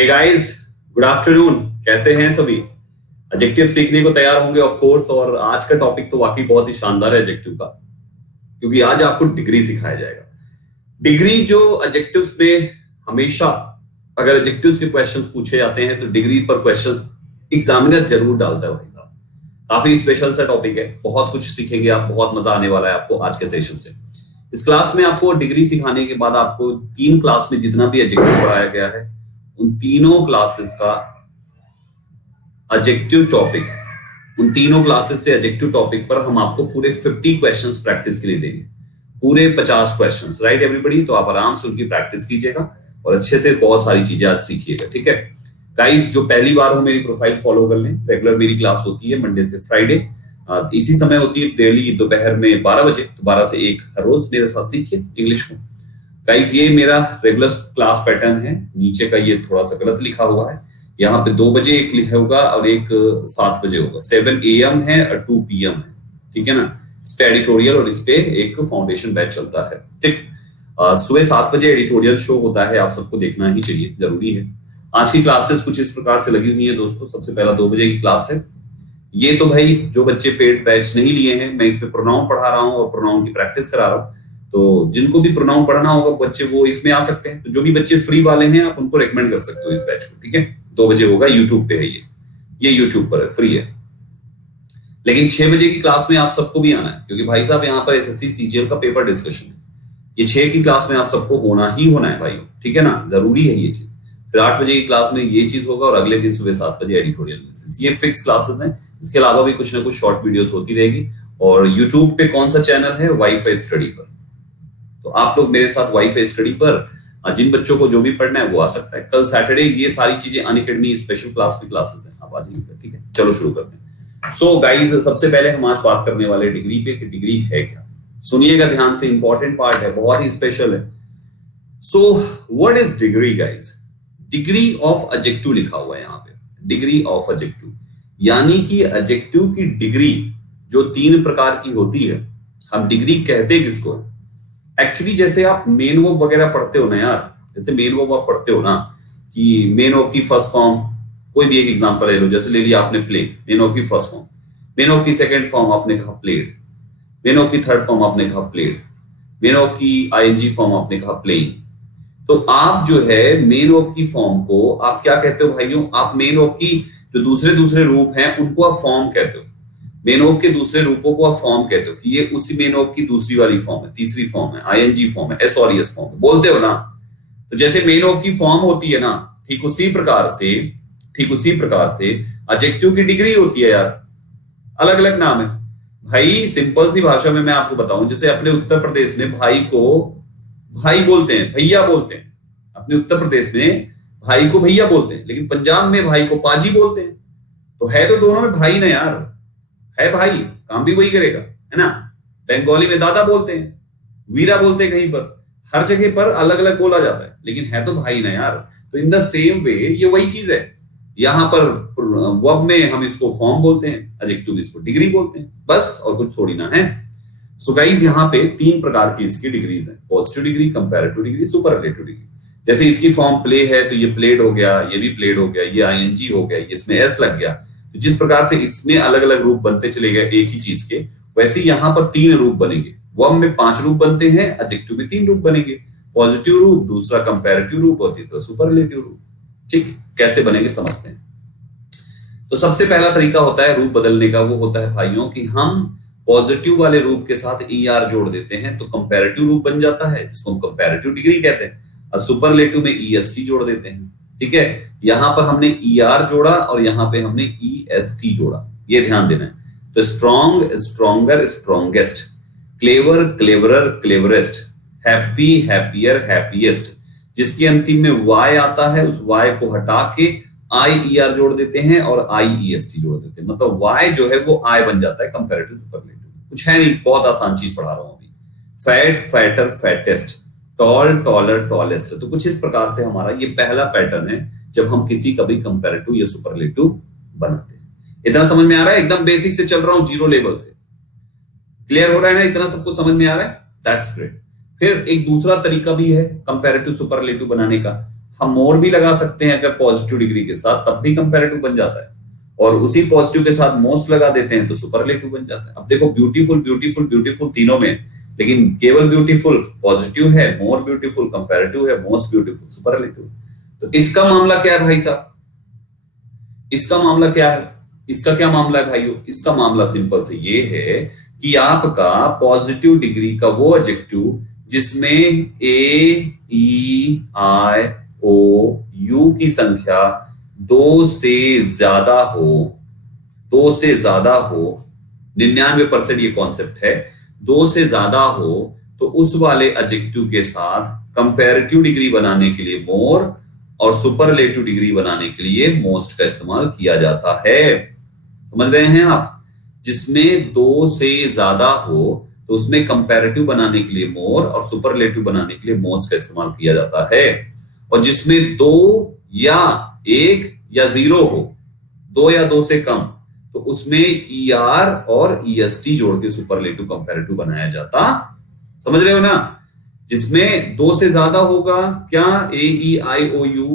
Hey guys, good afternoon. कैसे हैं सभी? एडजेक्टिव सीखने को तैयार होंगे ऑफ कोर्स। और आज का टॉपिक तो वाकई बहुत ही शानदार है एडजेक्टिव का, क्योंकि आज आपको डिग्री सिखाया जाएगा। डिग्री जो एडजेक्टिव्स में हमेशा अगर एडजेक्टिव्स के क्वेश्चंस पूछे जाते हैं तो डिग्री पर क्वेश्चन एग्जामिनर जरूर डालता है भाई साहब। काफी स्पेशल सा टॉपिक है, बहुत कुछ सीखेंगे आप, बहुत मजा आने वाला है आपको आज के सेशन से। इस क्लास में आपको डिग्री सिखाने के बाद आपको 3 क्लास में जितना भी एडजेक्टिव पढ़ाया गया है उन तीनों क्लासेस का एडजेक्टिव टॉपिक, उन तीनों क्लासेस से एडजेक्टिव टॉपिक पर हम आपको पूरे 50 क्वेश्चंस प्रैक्टिस के लिए देंगे। पूरे 50 क्वेश्चंस, राइट एवरीबॉडी? तो आप आराम से उनकी प्रैक्टिस कीजिएगा और अच्छे से बहुत सारी चीजें आज सीखिएगा, ठीक है गाइस? जो पहली बार हो मेरी प्रोफाइल फॉलो कर लें। रेगुलर मेरी क्लास होती है मंडे से फ्राइडे, इसी समय होती है डेली दोपहर में 12 बजे। तो 12 से 1 हर रोज मेरे साथ सीखिए इंग्लिश को गाइस। ये मेरा रेगुलर क्लास पैटर्न है। नीचे का ये थोड़ा सा गलत लिखा हुआ है, यहाँ पे 2 बजे एक लिखा होगा और एक 7 बजे होगा। 7 AM है और 2 PM है, ठीक है ना? इस पे एडिटोरियल और इस पे एक फाउंडेशन बैच चलता है, ठीक। सुबह 7 बजे एडिटोरियल शो होता है, आप सबको देखना ही चाहिए, जरूरी है। आज की क्लासेस कुछ इस प्रकार से लगी हुई है दोस्तों। सबसे पहला 2 बजे की क्लास है। ये तो भाई जो बच्चे पेड बैच नहीं लिए हैं, मैं इसमें प्रोनाउन पढ़ा रहा हूँ और प्रोनाउन की प्रैक्टिस करा रहा हूँ। तो जिनको भी प्रोनाउन पढ़ना होगा बच्चे वो इसमें आ सकते हैं। तो जो भी बच्चे फ्री वाले हैं आप उनको रेकमेंड कर सकते हो इस बैच को, ठीक है? 2 बजे होगा, यूट्यूब पे है ये यूट्यूब पर है, फ्री है। लेकिन 6 बजे की क्लास में आप सबको भी आना है, क्योंकि भाई साहब यहाँ पर SSC CGL का पेपर डिस्कशन है। ये 6 की क्लास में आप सबको होना ही होना है भाई, ठीक है ना? जरूरी है ये चीज। फिर 8 बजे की क्लास में ये चीज होगा और अगले दिन सुबह 7 बजे एडिटोरियल। ये फिक्स क्लासेस हैं। इसके अलावा भी कुछ ना कुछ शॉर्ट वीडियोस होती रहेगी। और यूट्यूब पे कौन सा चैनल है? वाईफाई स्टडी पर। तो आप लोग मेरे साथ वाईफाई स्टडी पर, जिन बच्चों को जो भी पढ़ना है वो आ सकता है। कल सैटरडे ये सारी चीजें अनअकैडमी स्पेशल क्लास की क्लासेस हैं, आप आ जाइए, ठीक है? चलो शुरू करते हैं। सो गाइस, सबसे पहले हम आज बात करने वाले डिग्री पे कि डिग्री है क्या। सुनिएगा ध्यान से, इंपॉर्टेंट पार्ट है, बहुत ही स्पेशल है। So what is degree guys? Degree of adjective लिखा हुआ है यहाँ पे, डिग्री ऑफ एडजेक्टिव, यानी कि एडजेक्टिव की डिग्री जो 3 प्रकार की होती है। हम डिग्री कहते किसको है? एक्चुअली जैसे आप मेन वर्ब वगैरह पढ़ते हो ना यार, जैसे मेन वर्ब आप पढ़ते हो ना कि मेन वर्ब की फर्स्ट फॉर्म, कोई भी एक एग्जांपल ले लो, जैसे ले लिया आपने प्ले, मेन वर्ब की फर्स्ट फॉर्म। मेन वर्ब की सेकंड फॉर्म आपने कहा प्लेड। मेन वर्ब की थर्ड फॉर्म आपने कहा प्लेड। मेन वर्ब की ING फॉर्म आपने कहा प्लेइंग। तो आप जो है मेन वर्ब की फॉर्म को आप क्या कहते हो भाइयों? आप मेन वर्ब की जो दूसरे रूप हैं उनको आप फॉर्म कहते हो। मेन वर्ब के दूसरे रूपों को आप फॉर्म कहते हो कि ये उसी मेन वर्ब की दूसरी वाली फॉर्म है, तीसरी फॉर्म है, ING फॉर्म है, SORES फॉर्म है, बोलते हो ना? तो जैसे मेन वर्ब की फॉर्म होती है ना, ठीक उसी प्रकार से एडजेक्टिव की डिग्री होती है यार। अलग अलग नाम है भाई। सिंपल सी भाषा में मैं आपको बताऊं, जैसे अपने उत्तर प्रदेश में भाई को भाई बोलते हैं, भैया बोलते हैं। अपने उत्तर प्रदेश में भाई को भैया बोलते हैं, लेकिन पंजाब में भाई को पाजी बोलते हैं। तो है तो दोनों में भाई ना यार, है भाई, काम भी वही करेगा, है ना? बंगाली में दादा बोलते हैं, वीरा बोलते हैं, कहीं पर हर जगह पर अलग अलग बोला जाता है, लेकिन है तो भाई ना यार। तो इन द सेम वे ये वही चीज है। यहाँ पर वर्ब में हम इसको फॉर्म बोलते हैं, एडजेक्टिव में इसको डिग्री बोलते हैं, बस और कुछ थोड़ी ना है। सो गाइस, यहाँ पे 3 प्रकार की इसकी डिग्रीज हैं: positive degree, comparative degree, superlative degree. जैसे इसकी फॉर्म प्ले है तो ये प्लेड हो गया, ये भी प्लेड हो गया, ये ING हो गया, ये इसमें S लग गया। तो जिस प्रकार से इसमें अलग अलग रूप बनते चले गए एक ही चीज के, वैसे यहाँ पर 3 रूप बनेंगे। वर्ब में 5 रूप बनते हैं, एडजेक्टिव में 3 रूप बनेंगे। पॉजिटिव रूप, दूसरा कंपैरेटिव रूप और तीसरा सुपरलेटिव रूप। ठीक, कैसे बनेंगे समझते हैं। तो सबसे पहला तरीका होता है रूप बदलने का, वो होता है भाइयों कि हम पॉजिटिव वाले रूप के साथ ER जोड़ देते हैं तो कंपैरेटिव रूप बन जाता है, जिसको हम कंपैरेटिव डिग्री कहते हैं। और सुपरलेटिव में EST जोड़ देते हैं, ठीक है? यहां पर हमने ER जोड़ा और यहां पे हमने EST जोड़ा, ये ध्यान देना है। तो strong, stronger, strongest, clever, cleverer, cleverest, happy, happier, happiest. जिसके अंतिम में Y आता है, उस Y को हटा के IER जोड़ देते हैं और IEST जोड़ देते हैं। मतलब Y जो है वो I बन जाता है कंपैरेटिव सुपरलेटिव। कुछ है नहीं, बहुत आसान चीज पढ़ा रहा हूं अभी। Fat, fatter, fattest, tall, taller, tallest. तो कुछ इस प्रकार से हमारा ये पहला पैटर्न है जब हम किसी का भी कंपैरेटिव या सुपरलेटिव बनाते हैं। इतना समझ में आ रहा है? एकदम बेसिक से चल रहा हूं, 0 लेवल से। क्लियर हो रहा है ना? इतना सबको समझ में आ रहा है? That's great. फिर एक दूसरा तरीका भी है कंपैरेटिव सुपरलेटिव बनाने का। हम मोर भी लगा सकते हैं अगर पॉजिटिव डिग्री के साथ, तब भी कंपैरेटिव बन जाता है, और उसी पॉजिटिव के साथ मोस्ट लगा देते हैं तो सुपरलेटिव बन जाता है। अब देखो ब्यूटीफुल ब्यूटीफुल ब्यूटीफुल तीनों में, लेकिन केवल ब्यूटीफुल पॉजिटिव है, मोर ब्यूटीफुल कंपैरेटिव है, मोस्ट ब्यूटीफुल सुपरलेटिव। तो इसका मामला क्या है भाई साहब, इसका मामला क्या है, इसका क्या मामला है भाइयों? इसका मामला सिंपल से ये है कि आपका पॉजिटिव डिग्री का वो एडजेक्टिव जिसमें ए ई आई ओ यू की संख्या 2 से ज्यादा हो, 2 से ज्यादा हो, 99% ये कॉन्सेप्ट है, 2 से ज्यादा हो, तो उस वाले एडजेक्टिव के साथ कंपैरेटिव डिग्री बनाने के लिए मोर और सुपरलेटिव डिग्री बनाने के लिए मोस्ट का इस्तेमाल किया जाता है। समझ रहे हैं आप? जिसमें 2 से ज्यादा हो तो उसमें कंपैरेटिव बनाने के लिए मोर और सुपरलेटिव बनाने के लिए मोस्ट का इस्तेमाल किया जाता है। और जिसमें 2 या 1 या 0 हो, 2 या 2 से कम, तो उसमें ER और EST जोड़ के सुपरलेटिव कंपैरेटिव बनाया जाता। समझ रहे हो ना? जिसमें 2 से ज्यादा होगा क्या, AEIOU,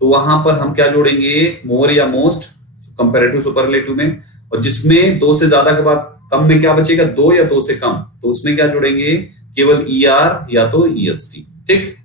तो वहां पर हम क्या जोड़ेंगे, मोर या मोस्ट कंपैरेटिव सुपरलेटिव में। और जिसमें 2 से ज्यादा के बाद कम में क्या बचेगा, 2 या 2 से कम, तो उसमें क्या जोड़ेंगे, केवल ER या तो EST। ठीक,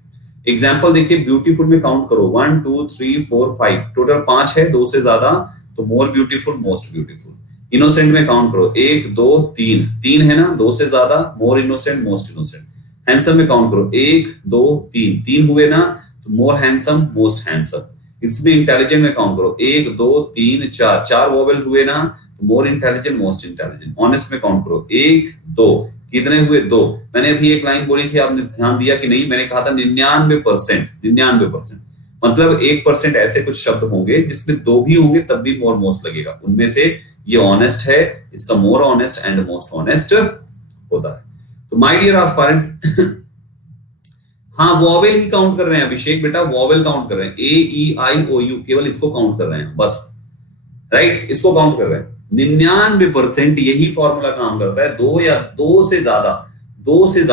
एग्जाम्पल देखिए, ब्यूटीफुल में काउंट करो, 1 2 3 4 5, टोटल 5 है, 2 से ज्यादा तो more beautiful most beautiful. Innocent में काउंट करो, 1 2 3, 3 है ना, 2 से ज्यादा, मोर इनोसेंट मोस्ट इनोसेंट। हैंडसम में काउंट करो, 1 2 3, 3 हुए ना, तो मोर हैंडसम मोस्ट हैंडसम। इसमें इंटेलिजेंट में काउंट करो, 1 2 3 4, 4 वोवेल हुए ना, तो more intelligent most intelligent. Honest में काउंट करो, 1 2, कितने हुए, 2। मैंने अभी एक लाइन बोली थी, आपने ध्यान दिया कि नहीं? मैंने कहा था 99%, 99%, मतलब 1% ऐसे कुछ शब्द होंगे जिसमें 2 भी होंगे तब भी मोर मोस्ट लगेगा। उनमें से ये ऑनेस्ट है, इसका more honest and most honest होता है। तो माय डियर एस्पायरेंट्स, हाँ वॉवेल ही काउंट कर रहे हैं अभिषेक बेटा, वॉवेल काउंट कर रहे हैं, AEIOU, केवल इसको काउंट कर रहे हैं बस, राइट, इसको काउंट कर रहे हैं। 99% यही फॉर्मूला काम करता है, 2 या 2 से ज्यादा, 2 से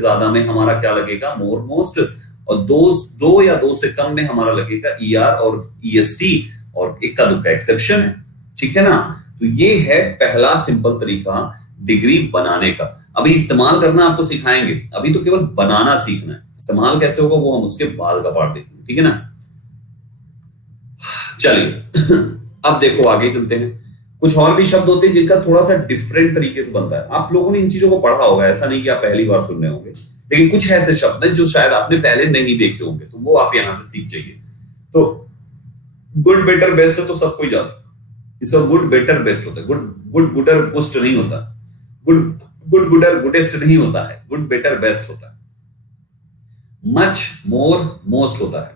ज्यादा में हमारा क्या लगेगा, मोर मोस्ट, और 2 या 2 से कम में हमारा लगेगा ER और EST, और इक्का दुक्का एक्सेप्शन है। ठीक है ना? तो ये है पहला सिंपल तरीका डिग्री बनाने का। अभी इस्तेमाल करना आपको सिखाएंगे, अभी तो केवल बनाना सीखना है, इस्तेमाल कैसे होगा वो हम उसके बाद का पार्ट देखेंगे। ठीक है ना? चलिए अब देखो आगे चलते हैं। कुछ और भी शब्द होते हैं जिनका थोड़ा सा डिफरेंट तरीके से बनता है। आप लोगों ने इन चीजों को पढ़ा होगा, ऐसा नहीं कि आप पहली बार सुन रहे होंगे, लेकिन कुछ ऐसे शब्द हैं जो शायद आपने पहले नहीं देखे होंगे, तो वो आप यहां से सीख जाइए। तो गुड बेटर बेस्ट है तो सबको ही जानते हैं, इसका गुड बेटर बेस्ट होता है, गुड गुडर गुस्ट नहीं होता, गुड गुडर गुडेस्ट नहीं होता है, गुड बेटर बेस्ट होता है। मच मोर मोस्ट होता है,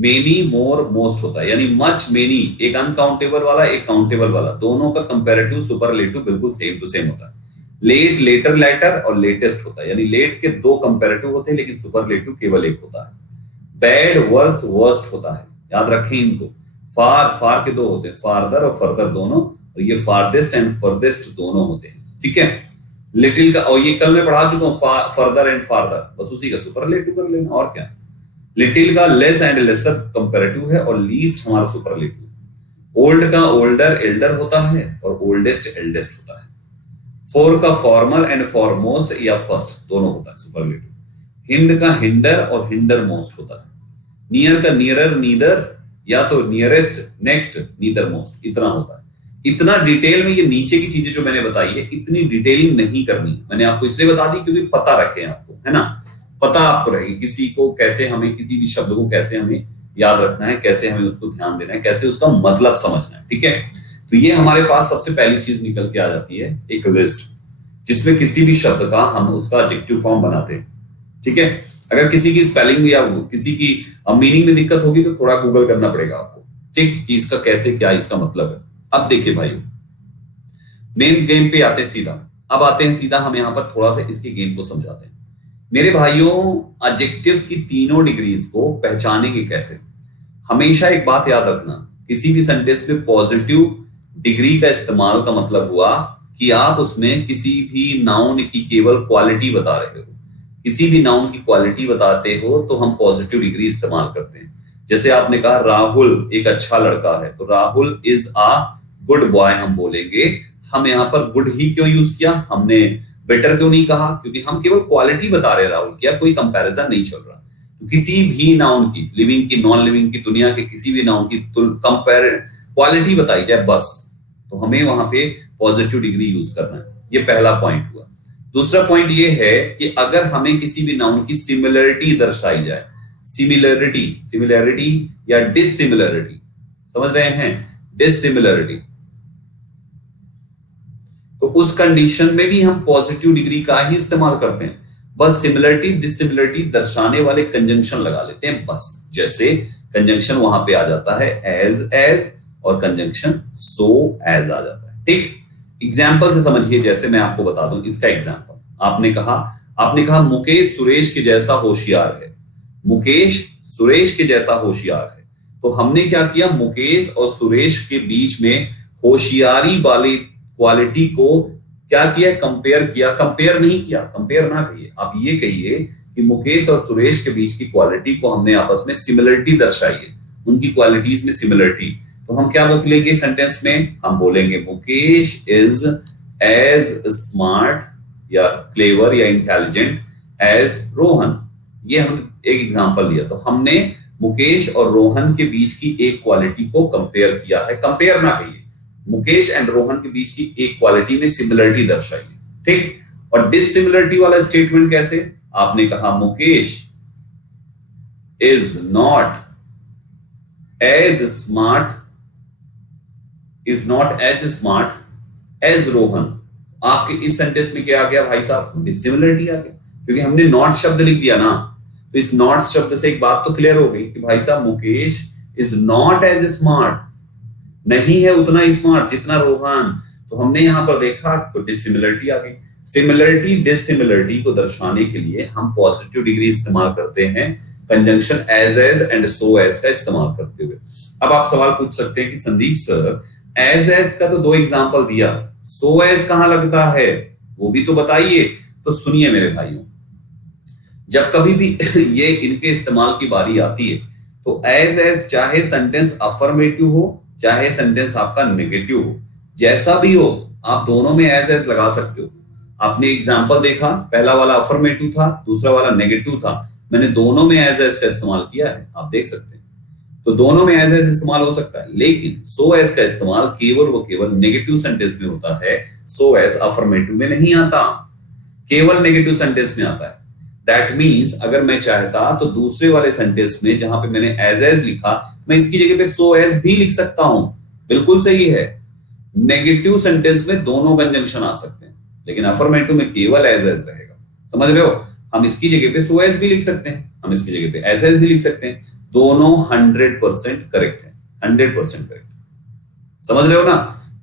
मेनी मोर मोस्ट होता है, यानी मच मेनी एक अनकाउंटेबल वाला, एक काउंटेबल वाला, दोनों का कंपैरेटिव सुपरलेटिव बिल्कुल सेम टू सेम होता है। लेट लेटर लेटर और लेटेस्ट होता है, यानी लेट के 2 कंपैरेटिव होते हैं लेकिन सुपरलेटिव केवल एक होता है। बैड वर्स वर्स्ट होता है, याद रखें इनको। फार के 2 होते हैं, फारदर और फर्दर दोनों, और ये फारदेस्ट एंड फर्देस्ट दोनों होते हैं। ठीक है? लिटिल का, और ये कल मैं पढ़ा चुका हूं, फर्दर एंड फारदर, बस उसी का सुपरलेटिव कर लेना, और क्या। लिटिल का लेस एंड लेसर कंपैरेटिव है, और लीस्ट हमारा सुपरलेटिव। ओल्ड का ओल्डर एल्डर होता है, और ओल्डेस्ट एल्डेस्ट होता है। फॉर का फॉर्मर एंड फॉरमोस्ट या फर्स्ट दोनों होता है सुपरलेटिव। हिंड का हिंडर और हिंडर मोस्ट होता है। नियर का नियरर नीदर या तो नियरेस्ट नेक्स्ट नीदर मोस्ट, इतना होता है। इतना डिटेल में ये नीचे की चीजें जो मैंने बताई है, इतनी डिटेलिंग नहीं करनी, मैंने आपको इसलिए बता दी क्योंकि पता रखे आपको, है ना, पता आपको रहे किसी को कैसे हमें, किसी भी शब्द को कैसे हमें याद रखना है, कैसे हमें उसको ध्यान देना है, कैसे उसका मतलब समझना है। ठीक है? तो ये हमारे पास सबसे पहली चीज निकल के आ जाती है, एक लिस्ट, जिसमें किसी भी शब्द का हम उसका एडजेक्टिव फॉर्म बनाते हैं। ठीक है? अगर किसी की स्पेलिंग या किसी की मीनिंग में दिक्कत होगी तो थोड़ा गूगल करना पड़ेगा आपको, ठीक, कि इसका कैसे क्या इसका मतलब है। अब देखिए भाइयों, मेन गेम पे आते हैं सीधा। अब आते हैं सीधा, हम यहाँ पर थोड़ा सा इसके गेम को समझाते हैं। मेरे भाइयों, एडजेक्टिव्स की तीनों डिग्रीज को पहचानेंगे कैसे? हमेशा एक बात याद रखना, किसी भी सेंटेंस में पॉजिटिव डिग्री का इस्तेमाल का मतलब हुआ कि आप उसमें किसी भी नाउन की केवल क्वालिटी बता रहे हो, किसी भी नाउन की क्वालिटी बताते हो तो हम पॉजिटिव डिग्री इस्तेमाल करते हैं। जैसे आपने कहा राहुल एक अच्छा लड़का है, तो Rahul is a good boy हम बोलेंगे। हम यहाँ पर गुड ही क्यों यूज किया, हमने बेटर क्यों नहीं कहा, क्योंकि हम केवल क्वालिटी बता रहे हैं राहुल की, कोई कंपैरिजन नहीं चल रहा। तो किसी भी नाउन की, लिविंग की, नॉन लिविंग की, दुनिया के किसी भी नाउन की कंपेयर क्वालिटी बताई जाए बस, तो हमें वहां पे पॉजिटिव डिग्री यूज करना है। ये पहला पॉइंट हुआ। दूसरा पॉइंट ये है कि अगर हमें किसी भी नाउन की सिमिलरिटी दर्शाई जाए, सिमिलरिटी या डिसिमिलरिटी, समझ रहे हैं, डिसिमिलरिटी, तो उस कंडीशन में भी हम पॉजिटिव डिग्री का ही इस्तेमाल करते हैं। बस सिमिलरिटी डिसिमिलरिटी दर्शाने वाले कंजंक्शन लगा लेते हैं बस। जैसे कंजंक्शन वहां पे आ जाता है एज और कंजंक्शन सो एज आ जाता है। ठीक, एग्जाम्पल से समझिए। जैसे मैं आपको बता दूं इसका एग्जाम्पल, आपने कहा मुकेश सुरेश के जैसा होशियार है। मुकेश सुरेश के जैसा होशियार है, तो हमने क्या किया, मुकेश और सुरेश के बीच में होशियारी वाली क्वालिटी को क्या किया, कंपेयर किया। कंपेयर नहीं किया, कंपेयर ना कहिए, आप ये कहिए कि मुकेश और सुरेश के बीच की क्वालिटी को हमने आपस में सिमिलरिटी दर्शाई है, उनकी क्वालिटीज में सिमिलरिटी। तो हम क्या बोलेंगे सेंटेंस में, हम बोलेंगे मुकेश इज एज स्मार्ट या क्लेवर या इंटेलिजेंट एज रोहन। ये हम एक एग्जांपल लिया, तो हमने मुकेश और रोहन के बीच की एक क्वालिटी को कंपेयर किया है। कंपेयर ना कहिए, मुकेश एंड रोहन के बीच की एक क्वालिटी में सिमिलरिटी दर्शाई है। ठीक, और डिसिमिलरिटी वाला स्टेटमेंट कैसे, आपने कहा Mukesh is not as smart as Rohan. आपके इस सेंटेंस में क्या आ गया भाई साहब, डिसिमिलरिटी आ गया, क्योंकि हमने नॉट शब्द लिख दिया ना। तो इस नॉट शब्द से एक बात तो क्लियर हो गई कि भाई साहब Mukesh is not as smart, नहीं है उतना स्मार्ट जितना रोहन। तो हमने यहां पर देखा तो डिसिमिलरिटी आ गई। सिमिलरिटी डिसिमिलरिटी को दर्शाने के लिए हम पॉजिटिव डिग्री इस्तेमाल करते हैं, conjunction as and so as का इस्तेमाल करते हुए। अब आप सवाल पूछ सकते हैं कि संदीप सर एज का तो 2 एग्जांपल दिया, सो एज कहां लगता है, वो भी तो बताइए। तो सुनिए मेरे भाइयों, जब कभी भी ये इनके इस्तेमाल की बारी आती है तो एज चाहे सेंटेंस अफर्मेटिव हो चाहे सेंटेंस आपका नेगेटिव हो, जैसा भी हो आप दोनों में एज लगा सकते हो। आपने एग्जांपल देखा, पहला वाला अफर्मेटिव था, दूसरा वाला नेगेटिव था, मैंने दोनों में एज का इस्तेमाल किया है, आप देख सकते हैं। तो दोनों में एज इस्तेमाल हो सकता है, लेकिन सो एज का इस्तेमाल केवल नेगेटिव सेंटेंस में होता है। सो एज अफर्मेटिव में नहीं आता, केवल नेगेटिव सेंटेंस में आता है। दैट मीन्स अगर मैं चाहता तो दूसरे वाले सेंटेंस में जहां पे मैंने एज लिखा, मैं इसकी जगह पे सो एज भी लिख सकता हूं, बिल्कुल सही है। नेगेटिव सेंटेंस में दोनों कंजंक्शन आ सकते हैं, लेकिन अफर्मेटिव में केवल एज रहेगा। समझ रहे हो, हम इसकी जगह पे सो एज भी लिख सकते हैं, हम इसकी जगह पे एज भी लिख सकते हैं, दोनों 100% करेक्ट है, 100% करेक्ट। समझ रहे हो ना,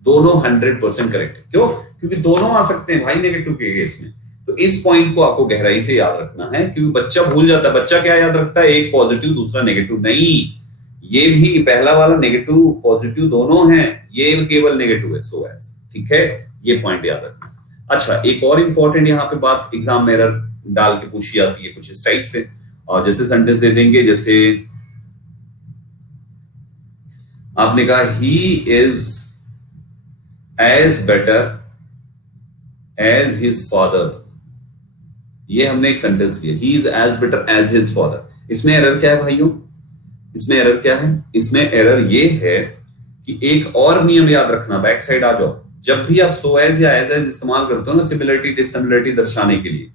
दोनों 100% करेक्ट है। क्यों, क्योंकि दोनों आ सकते हैं भाई नेगेटिव के केस में। तो इस पॉइंट को आपको गहराई से याद रखना है, क्योंकि बच्चा भूल जाता है। बच्चा क्या याद रखता है, एक पॉजिटिव दूसरा नेगेटिव, नहीं, ये भी पहला वाला नेगेटिव पॉजिटिव दोनों हैं, ये केवल नेगेटिव है, सो एज। ठीक है, ये पॉइंट याद रखना। अच्छा, एक और इंपॉर्टेंट यहाँ पे बात एग्जाम में एरर डाल के पूछी जाती है कुछ इस टाइप से, और जैसे सेंटेंस दे देंगे, जैसे आपने कहा he is as better as his father, ये हमने एक सेंटेंस दिया, he is as better as his father. इसमें एरर क्या है भाइयों, इसमें एरर क्या है, इसमें एरर ये है कि एक और नियम याद रखना, बैक साइड आ जाओ। जब भी आप सो एज या एज इस्तेमाल करते हो ना सिमिलरिटी डिसिमिलरिटी दर्शाने के लिए,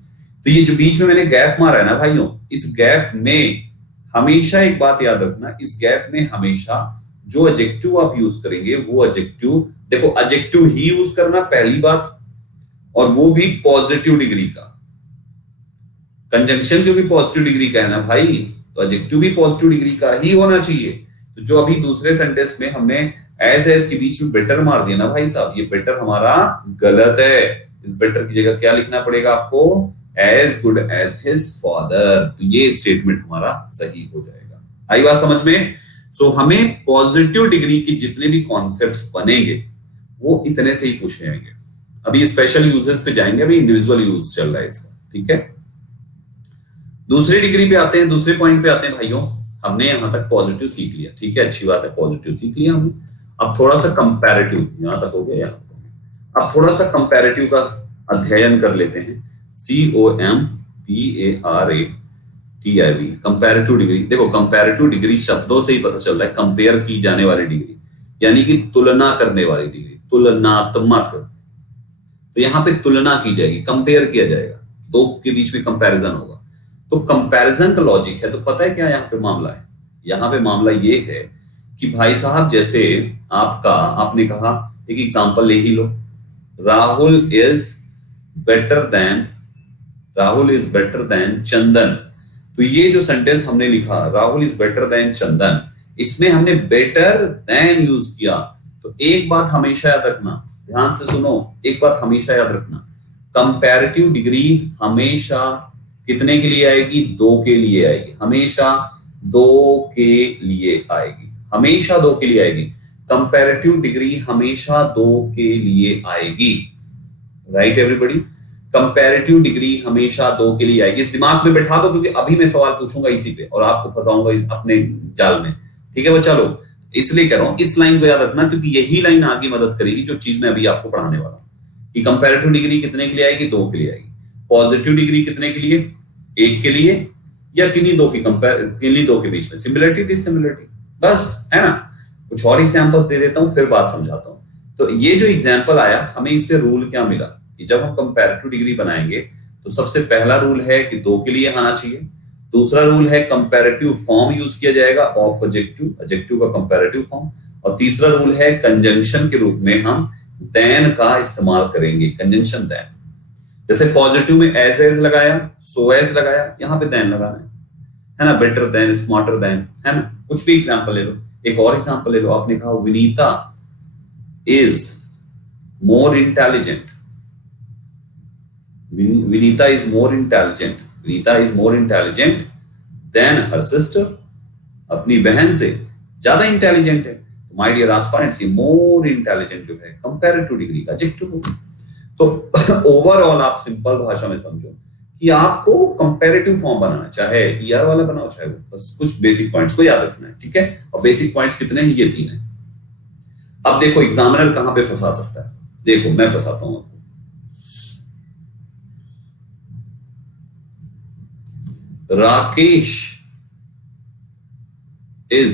तो ये जो बीच में मैंने गैप मारा है ना भाइयों, इस गैप में हमेशा एक बात याद रखना, इस गैप में हमेशा जो एडजेक्टिव आप यूज करेंगे वो एडजेक्टिव, देखो एडजेक्टिव ही यूज करना पहली बात, और वो भी पॉजिटिव डिग्री का। कंजंक्शन क्योंकि पॉजिटिव डिग्री का है ना भाई, तो एडजेक्टिव भी पॉजिटिव डिग्री का ही होना चाहिए। तो जो अभी दूसरे सेंटेंस में हमने एज के बीच में बेटर मार दिया ना भाई साहब, ये बेटर हमारा गलत है। इस बेटर की जगह क्या लिखना पड़ेगा आपको, as good as his father. तो ये स्टेटमेंट हमारा सही हो जाएगा। आई बात समझ में। सो हमें पॉजिटिव डिग्री की जितने भी कॉन्सेप्ट्स बनेंगे वो इतने से ही पूछे जाएंगे। अभी स्पेशल यूजेस पे जाएंगे, अभी इंडिविजुअल यूज चल रहा है इसका। ठीक है, दूसरी डिग्री पे आते हैं, दूसरे पॉइंट पे आते हैं भाइयों। हमने यहां तक पॉजिटिव सीख लिया, ठीक है, अच्छी बात है, पॉजिटिव सीख लिया हमने। अब थोड़ा सा कंपैरेटिव, यहां तक हो गया यहाँ। अब थोड़ा सा कंपैरेटिव का अध्ययन कर लेते हैं। COMPARATIV, comparative degree. देखो कंपैरेटिव डिग्री शब्दों से ही पता चल रहा है, कंपेयर की जाने वाली डिग्री, यानी कि तुलना करने वाली डिग्री, तुलनात्मक। तो यहाँ पे तुलना की जाएगी, कंपेयर किया जाएगा, दो के बीच में कंपैरिजन होगा। तो कंपैरिजन का लॉजिक है, तो पता है क्या यहाँ पे मामला है? यहाँ पे मामला ये है कि भाई साहब, जैसे आपने कहा, एक एग्जांपल ले ही लो, राहुल इज बेटर देन चंदन। तो ये जो सेंटेंस हमने लिखा, राहुल इज बेटर देन चंदन, इसमें हमने बेटर देन यूज किया। तो एक बात हमेशा याद रखना, ध्यान से सुनो, एक बात हमेशा याद रखना, कंपैरेटिव डिग्री हमेशा कितने के लिए आएगी? दो के लिए आएगी, हमेशा दो के लिए आएगी, हमेशा दो के लिए आएगी। कंपैरेटिव डिग्री हमेशा दो के लिए आएगी, राइट एवरीबॉडी? कंपैरेटिव डिग्री हमेशा दो के लिए आएगी। इस दिमाग में बैठा दो, क्योंकि अभी मैं सवाल पूछूंगा इसी पे और आपको फंसाऊंगा अपने जाल में, ठीक है बच्चा लोग? इसलिए कह रहा हूं, इस लाइन को याद रखना, क्योंकि यही लाइन आगे मदद करेगी जो चीज मैं अभी आपको पढ़ाने वाला हूं, कि कंपैरेटिव डिग्री कितने के लिए आएगी? दो के लिए आएगी। पॉजिटिव डिग्री कितने के लिए? एक के लिए, या किन्हीं दो के बीच में, सिमिलरिटी डिससिमिलरिटी, बस, है ना? कुछ और एग्जांपल्स दे देता हूं, फिर बात समझाता हूं। तो ये जो एग्जांपल आया, हमें इससे रूल क्या मिला कि जब हम कंपैरेटिव डिग्री बनाएंगे तो सबसे पहला रूल है कि दो के लिए आना चाहिए। दूसरा रूल है कंपैरेटिव फॉर्म यूज किया जाएगा ऑफ एडजेक्टिव, एडजेक्टिव का कंपैरेटिव फॉर्म। और तीसरा रूल है कंजंक्शन के रूप में हम देन का इस्तेमाल करेंगे, कंजंक्शन देन। जैसे पॉजिटिव में एज लगाया, सो एज लगाया, यहाँ पे देन लगाना है ना? बेटर देन, स्मार्टर देन, है ना? कुछ भी एग्जांपल ले लो। एक और एग्जांपल ले लो, आपने कहा Vinita is more intelligent, Vinita is more intelligent, Vinita is more intelligent than her sister, अपनी बहन से ज्यादा इंटेलिजेंट है। My dear aspirants, more intelligent जो है कंपैरेटिव डिग्री का एडजेक्टिव होगा। तो ओवरऑल आप सिंपल भाषा में समझो कि आपको कंपैरेटिव फॉर्म बनाना, चाहे ईआर वाला बनाओ चाहे वो, बस कुछ बेसिक पॉइंट्स को याद रखना है, ठीक है? और बेसिक पॉइंट्स कितने हैं? ये 3 हैं। अब देखो एग्जामिनर कहां पे फंसा सकता है, देखो मैं फंसाता हूं आपको। Rakesh is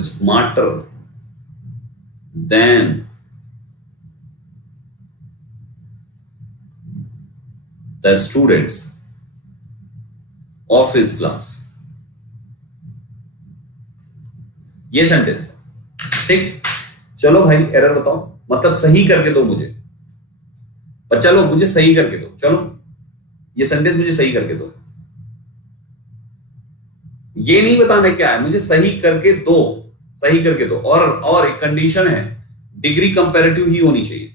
smarter then the students of his class, ये सेंटेंस है, ठीक? चलो भाई एरर बताओ, मतलब सही करके दो मुझे, बच्चा लोग मुझे सही करके दो, चलो ये सेंटेंस मुझे सही करके दो। ये नहीं बताना क्या है, मुझे सही करके दो, सही करके दो। और एक कंडीशन है, डिग्री कंपैरेटिव ही होनी चाहिए,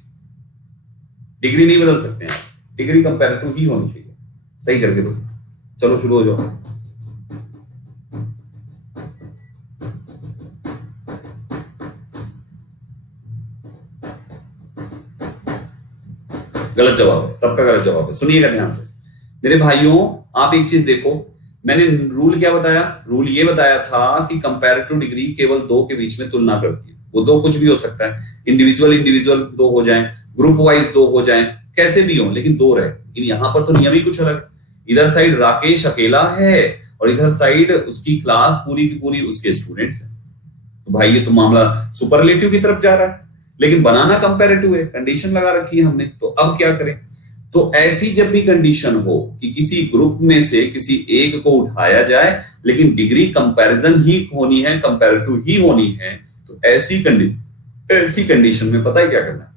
डिग्री नहीं बदल सकते हैं आप, डिग्री कंपैरेटिव ही होनी चाहिए, सही करके दो। चलो शुरू हो जाओ। गलत जवाब है, सबका गलत जवाब है। सुनिएगा ध्यान से मेरे भाइयों, आप एक चीज देखो, मैंने रूल क्या बताया? रूल ये बताया था कि कंपैरेटिव डिग्री केवल दो के बीच में तुलना करती है। वो दो कुछ भी हो सकता है, इंडिविजुअल दो हो जाएं, ग्रुप वाइज दो हो जाएं, कैसे भी हो, लेकिन दो रहे। लेकिन यहाँ पर तो नियम ही कुछ अलग, इधर साइड राकेश अकेला है और इधर साइड उसकी क्लास पूरी की पूरी उसके स्टूडेंट्स हैं। तो भाई ये तो मामला सुपरलेटिव की तरफ जा रहा है, लेकिन बनाना कंपैरेटिव है, कंडीशन लगा रखी है हमने। तो अब क्या करें? तो ऐसी जब भी कंडीशन हो कि किसी ग्रुप में से किसी एक को उठाया जाए लेकिन डिग्री कंपैरिजन ही होनी है, कंपैरेटिव ही होनी है, तो ऐसी कंडीशन में पता है क्या करना है?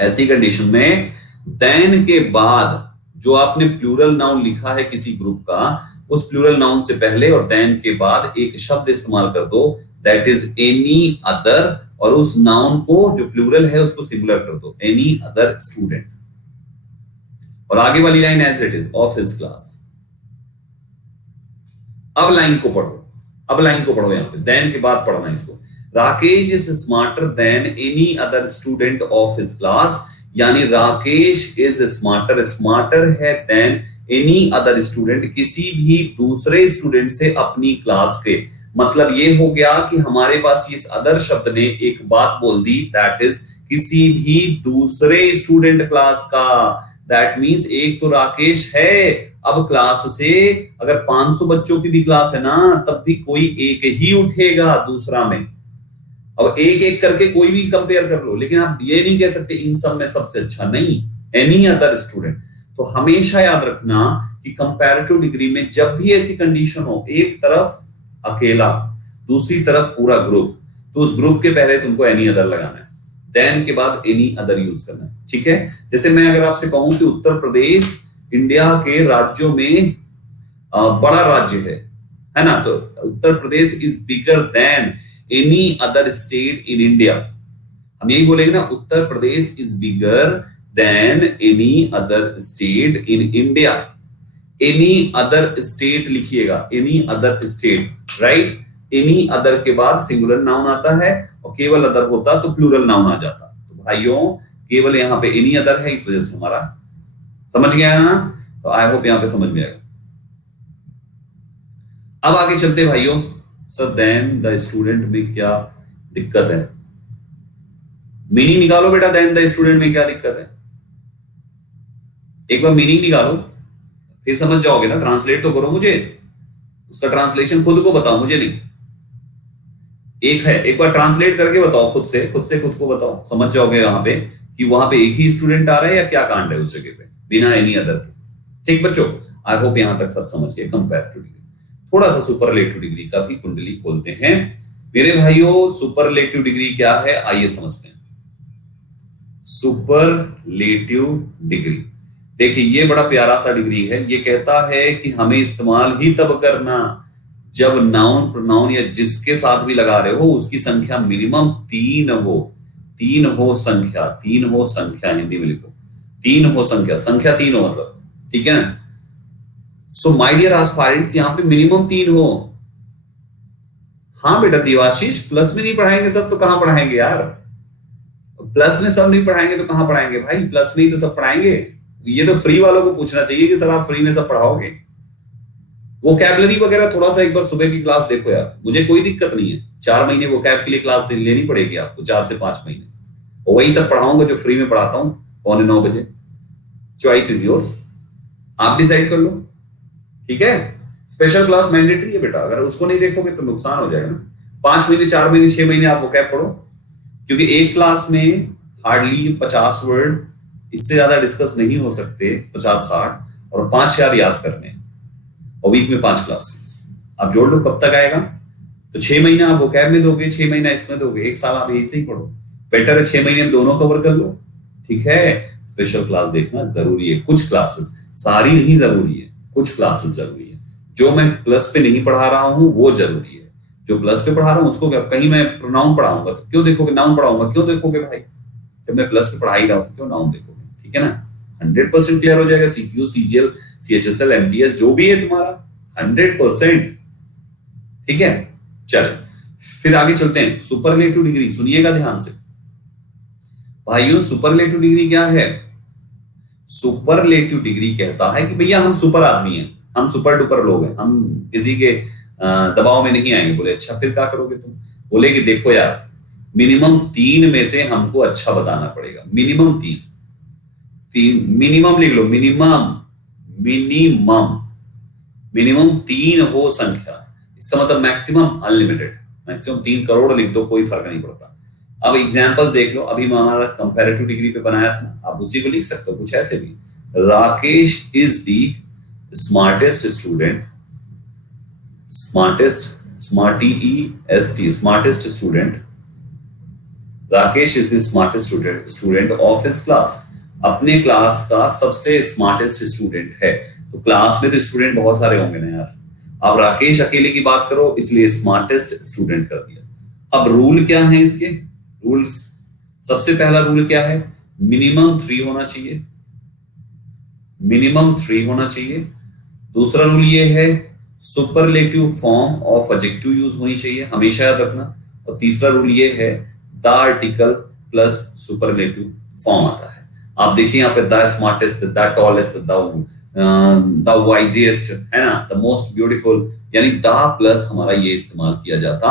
ऐसी कंडीशन में देन के बाद जो आपने प्लूरल नाउन लिखा है किसी ग्रुप का, उस प्लूरल नाउन से पहले और देन के बाद एक शब्द इस्तेमाल कर दो, दैट इज एनी अदर, और उस नाउन को जो प्लूरल है उसको सिंगुलर कर दो, एनी अदर स्टूडेंट। और आगे वाली line as it is, of his class. अब लाइन को पढ़ो यहां पे, देन के बाद पढ़ना इसको। Rakesh is smarter than any other student of his class, यानी राकेश इज स्मार्टर है देन एनी अदर स्टूडेंट, किसी भी दूसरे स्टूडेंट से अपनी क्लास के। मतलब ये हो गया कि हमारे पास इस अदर शब्द ने एक बात बोल दी, दैट इज किसी भी दूसरे स्टूडेंट क्लास का। दैट मींस एक तो राकेश है, अब क्लास से अगर 500 बच्चों की भी क्लास है ना, तब भी कोई एक ही उठेगा दूसरा में। अब एक एक करके कोई भी कंपेयर कर लो, लेकिन आप ये नहीं कह सकते इन सब में सबसे अच्छा, नहीं, एनी अदर स्टूडेंट। तो हमेशा याद रखना कि कंपैरेटिव डिग्री में जब भी ऐसी कंडीशन हो, एक तरफ अकेला, दूसरी तरफ पूरा ग्रुप, तो उस ग्रुप के पहले तुमको एनी अदर लगाना है, देन के बाद एनी अदर यूज करना है, ठीक है। जैसे मैं अगर आपसे कहूं कि उत्तर प्रदेश इंडिया के राज्यों में बड़ा राज्य है ना, तो Uttar Pradesh is bigger than any other state in India, हम यही बोलेंगे ना, Uttar Pradesh is bigger than any other state in India. Any other state लिखिएगा, any other state, right. Any other के बाद सिंगुलर नाउन आता है, और केवल अदर होता तो प्लूरल नाउन आ जाता। तो भाइयों केवल यहाँ पे एनी अदर है, इस वजह से हमारा समझ गया ना, तो आई होप यहाँ पे समझ में आएगा। अब आगे चलते भाइयों। सर देन द स्टूडेंट में क्या दिक्कत है? मीनिंग निकालो बेटा, देन द स्टूडेंट में क्या दिक्कत है, एक बार मीनिंग निकालो, फिर समझ जाओगे ना। ट्रांसलेट तो करो, मुझे उसका ट्रांसलेशन खुद को बताओ, मुझे नहीं। एक है, एक बार ट्रांसलेट करके बताओ, खुद से खुद को बताओ, समझ जाओगे वहां पे कि वहां पे एक ही स्टूडेंट आ रहा है या क्या कांड है उस जगह पे, बिना एनी अदर के। ठीक बच्चों, आई होप यहां तक सब समझ गए। कंपैरेटिव डिग्री, थोड़ा सा सुपरलेटिव डिग्री का भी कुंडली खोलते हैं मेरे भाइयों। सुपरलेटिव डिग्री क्या है, आइए समझते हैं। सुपरलेटिव डिग्री, देखिए ये बड़ा प्यारा सा डिग्री है। ये कहता है कि हमें इस्तेमाल ही तब करना जब नाउन प्रोनाउन या जिसके साथ भी लगा रहे हो उसकी संख्या मिनिमम 3 हो। 3 हो संख्या, 3 हो संख्या, हिंदी में लिखो 3 हो संख्या, संख्या 3 हो मतलब, ठीक है ना। सो माय डियर एस्पायरेंट्स, यहाँ पे मिनिमम 3 हो। हाँ बेटा देवाशीष, प्लस में नहीं पढ़ाएंगे सब तो कहां पढ़ाएंगे यार, प्लस में सब नहीं पढ़ाएंगे तो कहां पढ़ाएंगे भाई, प्लस में ही तो सब पढ़ाएंगे। ये तो फ्री वालों को पूछना चाहिए कि सर आप फ्री में सब पढ़ाओगे। वोकैबुलरी वगैरह थोड़ा सा एक बार सुबह की क्लास देखो यार, मुझे कोई दिक्कत नहीं है। 4 महीने वोकैब के लिए क्लास लेनी पड़ेगी आपको, 4 से 5 महीने, और वही सब पढ़ाऊंगा जो फ्री में पढ़ाता हूँ 8:45 बजे। चॉइस इज योर्स, आप डिसाइड कर लो, ठीक है। स्पेशल क्लास मैंडेटरी है बेटा, अगर उसको नहीं देखोगे तो नुकसान हो जाएगा ना। 5 महीने, 4 महीने, 6 महीने आप वोकैब पढ़ो, क्योंकि एक क्लास में हार्डली 50 वर्ड, इससे ज्यादा डिस्कस नहीं हो सकते, 50-60, और 5 याद करने, और वीक में 5 क्लासेस। आप जोड़ लो कब तक आएगा, तो 6 महीना आप वोकैब में दोगे, 6 महीना इसमें दोगे, 1 साल आप यही से ही पढ़ो। बेटर है 6 महीने में दोनों कवर कर लो, ठीक है। स्पेशल क्लास देखना जरूरी है, कुछ क्लासेस, सारी नहीं जरूरी है, कुछ क्लासेस जरूरी है। जो मैं प्लस पे नहीं पढ़ा रहा हूं वो जरूरी है, जो प्लस पे पढ़ा रहा हूं उसको क्या, कहीं मैं प्रोनाउन पढ़ाऊंगा तो क्यों देखोगे, नाउन पढ़ाऊंगा क्यों देखोगे भाई, जब मैं प्लस पे पढ़ा ही रहा हूं तो क्यों नाउन देखोगे, ठीक है ना। 100% क्लियर हो जाएगा। सीपीयू, सीजीएल, सीएचएसएल, एमटीएस जो भी है तुम्हारा 100%, ठीक है। चलो फिर आगे चलते हैं। सुपरलेटिव डिग्री सुनिएगा ध्यान से भाइयों। सुपरलेटिव डिग्री क्या है? सुपरलेटिव डिग्री कहता है कि भैया हम सुपर आदमी हैं, हम सुपर डुपर लोग हैं, हम किसी के दबाव में नहीं आएंगे। बोले अच्छा फिर क्या करोगे तुम? बोले कि देखो यार, मिनिमम 3 में से हमको अच्छा बताना पड़ेगा, मिनिमम 3 मिनिमम लिख लो, मिनिमम 3 हो संख्या। इसका मतलब मैक्सिमम अनलिमिटेड, मैक्सिमम 3 करोड़ लिख दो, कोई फर्क नहीं पड़ता। अब एग्जांपल्स देख लो, अभी हमारा कंपैरेटिव डिग्री पे बनाया था, आप उसी को लिख सकते हो कुछ ऐसे भी। Rakesh is the smartest student, smartest student, Rakesh is the smartest student of his class. अपने क्लास का सबसे स्मार्टेस्ट स्टूडेंट है। तो क्लास में तो स्टूडेंट बहुत सारे होंगे ना यार, अब राकेश अकेले की बात करो इसलिए स्मार्टेस्ट स्टूडेंट कर दिया। अब रूल क्या है इसके? रूल्स, सबसे पहला रूल क्या है? मिनिमम 3 होना चाहिए, मिनिमम 3 होना चाहिए। दूसरा रूल ये है superlative form of adjective use होनी चाहिए, हमेशा याद रखना। और तीसरा रूल ये है the article plus superlative form आता है। आप देखिए यहाँ पे the smartest, the tallest, the the wisest, है ना, द मोस्ट ब्यूटीफुल, यानी द प्लस हमारा ये इस्तेमाल किया जाता,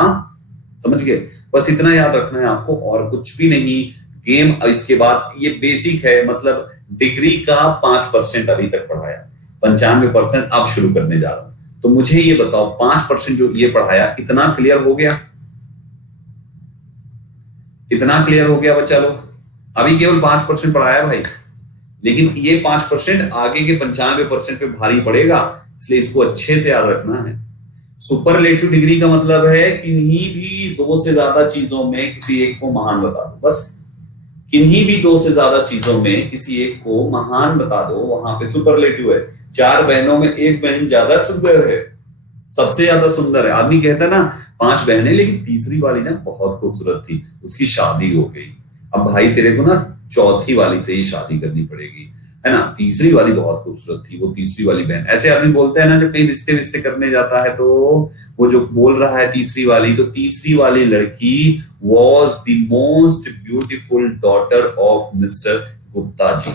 समझ गए। बस इतना याद रखना है आपको, और कुछ भी नहीं। गेम इसके बाद ये बेसिक है, मतलब डिग्री का 5% अभी तक पढ़ाया, 95% अब शुरू करने जा रहा हूं। तो मुझे ये बताओ 5% जो ये पढ़ाया, इतना क्लियर हो गया? इतना क्लियर हो गया बच्चा लोग? अभी केवल 5% पढ़ाया भाई, लेकिन ये 5% आगे के 95% पे भारी पड़ेगा, इसलिए इसको अच्छे से याद रखना है। सुपरलेटिव डिग्री का मतलब है किन्हीं भी दो से ज्यादा चीजों में किसी एक को महान बता दो, बस किन्हीं भी दो से ज्यादा चीजों में किसी एक को महान बता दो, वहां पे सुपरलेटिव है। 4 बहनों में एक बहन ज्यादा सुंदर है, सबसे ज्यादा सुंदर है। आदमी कहता है ना 5 बहनें, लेकिन तीसरी वाली ना बहुत खूबसूरत थी, उसकी शादी हो गई। अब भाई तेरे को ना चौथी वाली से ही शादी करनी पड़ेगी, है ना, तीसरी वाली बहुत खूबसूरत थी, वो तीसरी वाली बहन। ऐसे आदमी बोलते हैं ना जब कहीं रिश्ते रिश्ते करने जाता है, तो वो जो बोल रहा है तीसरी वाली, तो तीसरी वाली लड़की was the most beautiful daughter of mister Gupta ji.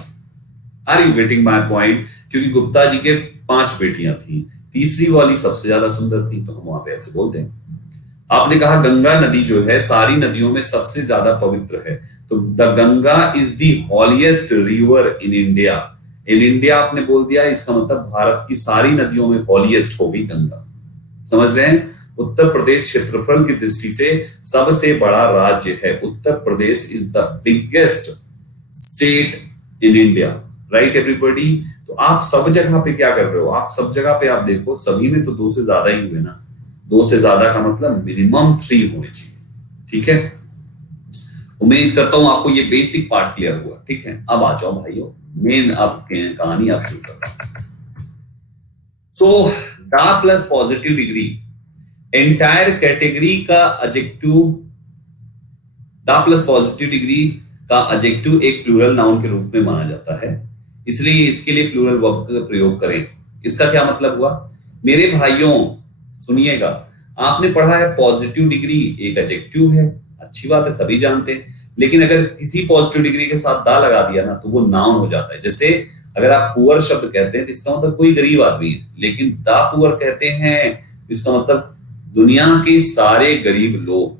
Are you getting my point? क्योंकि गुप्ता जी के 5 बेटियां थी, तीसरी वाली सबसे ज्यादा सुंदर थी, तो हम वहां पे ऐसे बोलते हैं। आपने कहा गंगा नदी जो है सारी नदियों में सबसे ज्यादा पवित्र है, तो the Ganga is the holiest river in India. In India आपने बोल दिया, इसका मतलब भारत की सारी नदियों में हॉलीएस्ट होगी गंगा, समझ रहे हैं। उत्तर प्रदेश क्षेत्रफल की दृष्टि से सबसे बड़ा राज्य है। Uttar Pradesh is the biggest state in India, right everybody. तो आप सब जगह पे क्या कर रहे हो? आप सब जगह पे आप देखो, सभी में तो 2 से ज्यादा ही हुए ना। 2 से ज्यादा का मतलब मिनिमम 3 होने चाहिए, ठीक है। उम्मीद करता हूं आपको ये बेसिक पार्ट क्लियर हुआ, ठीक है। अब आ जाओ भाइयों, मेन अब कहानी आप शुरू कर रहा हूं। So the plus positive degree entire category का adjective, the plus positive degree का एडजेक्टिव एक प्लूरल नाउन के रूप में माना जाता है, इसलिए इसके लिए प्लूरल वर्ब का प्रयोग करें। इसका क्या मतलब हुआ मेरे भाइयों? सुनिएगा, आपने पढ़ा है पॉजिटिव डिग्री एक एडजेक्टिव है, अच्छी बात है, सभी जानते हैं। लेकिन अगर किसी पॉजिटिव डिग्री के साथ दा लगा दिया ना, तो वो नाउन हो जाता है। जैसे अगर आप पुअर शब्द कहते हैं तो इसका मतलब कोई गरीब आदमी है, लेकिन दा पुअर कहते हैं इसका मतलब दुनिया के सारे गरीब लोग।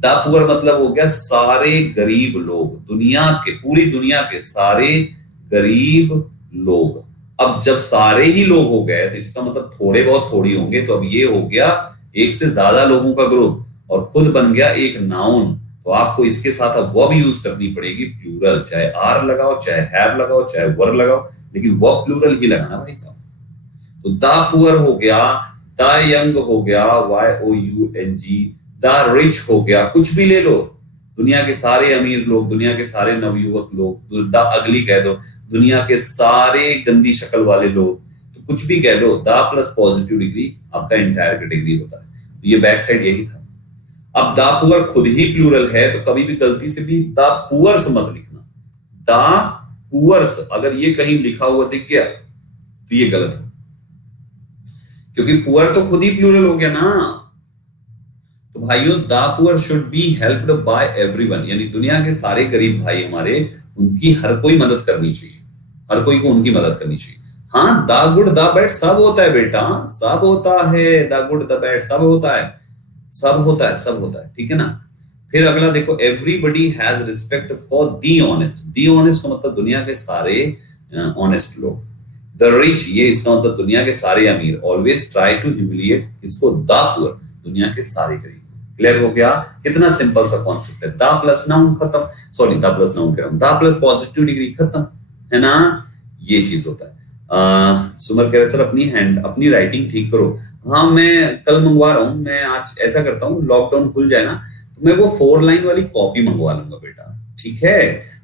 दा पुअर मतलब हो गया सारे गरीब लोग, दुनिया के, पूरी दुनिया के सारे गरीब लोग। अब जब सारे ही लोग हो गए तो इसका मतलब थोड़े बहुत थोड़ी होंगे, तो अब ये हो गया एक से ज्यादा लोगों का ग्रुप, और खुद बन गया एक नाउन। तो आपको इसके साथ अब वर्ब यूज करनी पड़ेगी प्लूरल, चाहे आर लगाओ, चाहे हैव लगाओ, चाहे वर लगाओ, लेकिन वर्ब प्लूरल ही लगाना भाई साहब। तो द पुअर हो गया, द यंग हो गया, YOUNG, द रिच हो गया, कुछ भी ले लो, दुनिया के सारे अमीर लोग, दुनिया के सारे नवयुवक लोग, द अगली कह दो, दुनिया के सारे गंदी शक्ल वाले लोग, तो कुछ भी कह लो, द प्लस पॉजिटिव डिग्री आपका एंटायर कैटेगरी होता है। तो ये बैक साइड यही था। अब द पुअर खुद ही प्लूरल है, तो कभी भी गलती से भी द पुअर्स मत लिखना। द पुअर्स अगर ये कहीं लिखा हुआ दिख गया तो ये गलत है, क्योंकि पुअर तो खुद ही प्लूरल हो गया ना। तो भाइयों the poor should be helped bye everyone, यानी दुनिया के सारे गरीब भाई हमारे, उनकी हर कोई मदद करनी चाहिए, हर कोई को उनकी मदद करनी चाहिए। हाँ, द गुड द बैड सब होता है बेटा, सब होता है, द गुड द बैड सब होता है, सब होता है, सब होता है, ठीक है ना। फिर अगला देखो, everybody has respect for the honest. The honest का मतलब दुनिया के सारे ऑनेस्ट लोग। द रिच, ये इसका मतलब दुनिया के सारे अमीर। ऑलवेज ट्राई टू ह्यूमिलिएट किसको? द पुअर, दुनिया के सारे गरीब। क्लियर हो गया? कितना सिंपल सा कॉन्सेप्ट है। द प्लस नाउन खत्म, सॉरी द प्लस नाउन कह रहा हूं, द प्लस पॉजिटिव डिग्री खत्म, है ना, ये चीज होता है। सुमर कह रहे सर अपनी राइटिंग ठीक करो। हाँ, मैं कल मंगवा रहा हूँ, मैं आज ऐसा करता हूँ, लॉकडाउन खुल जाए ना तो मैं वो 4 लाइन वाली कॉपी मंगवा लूंगा बेटा, ठीक है।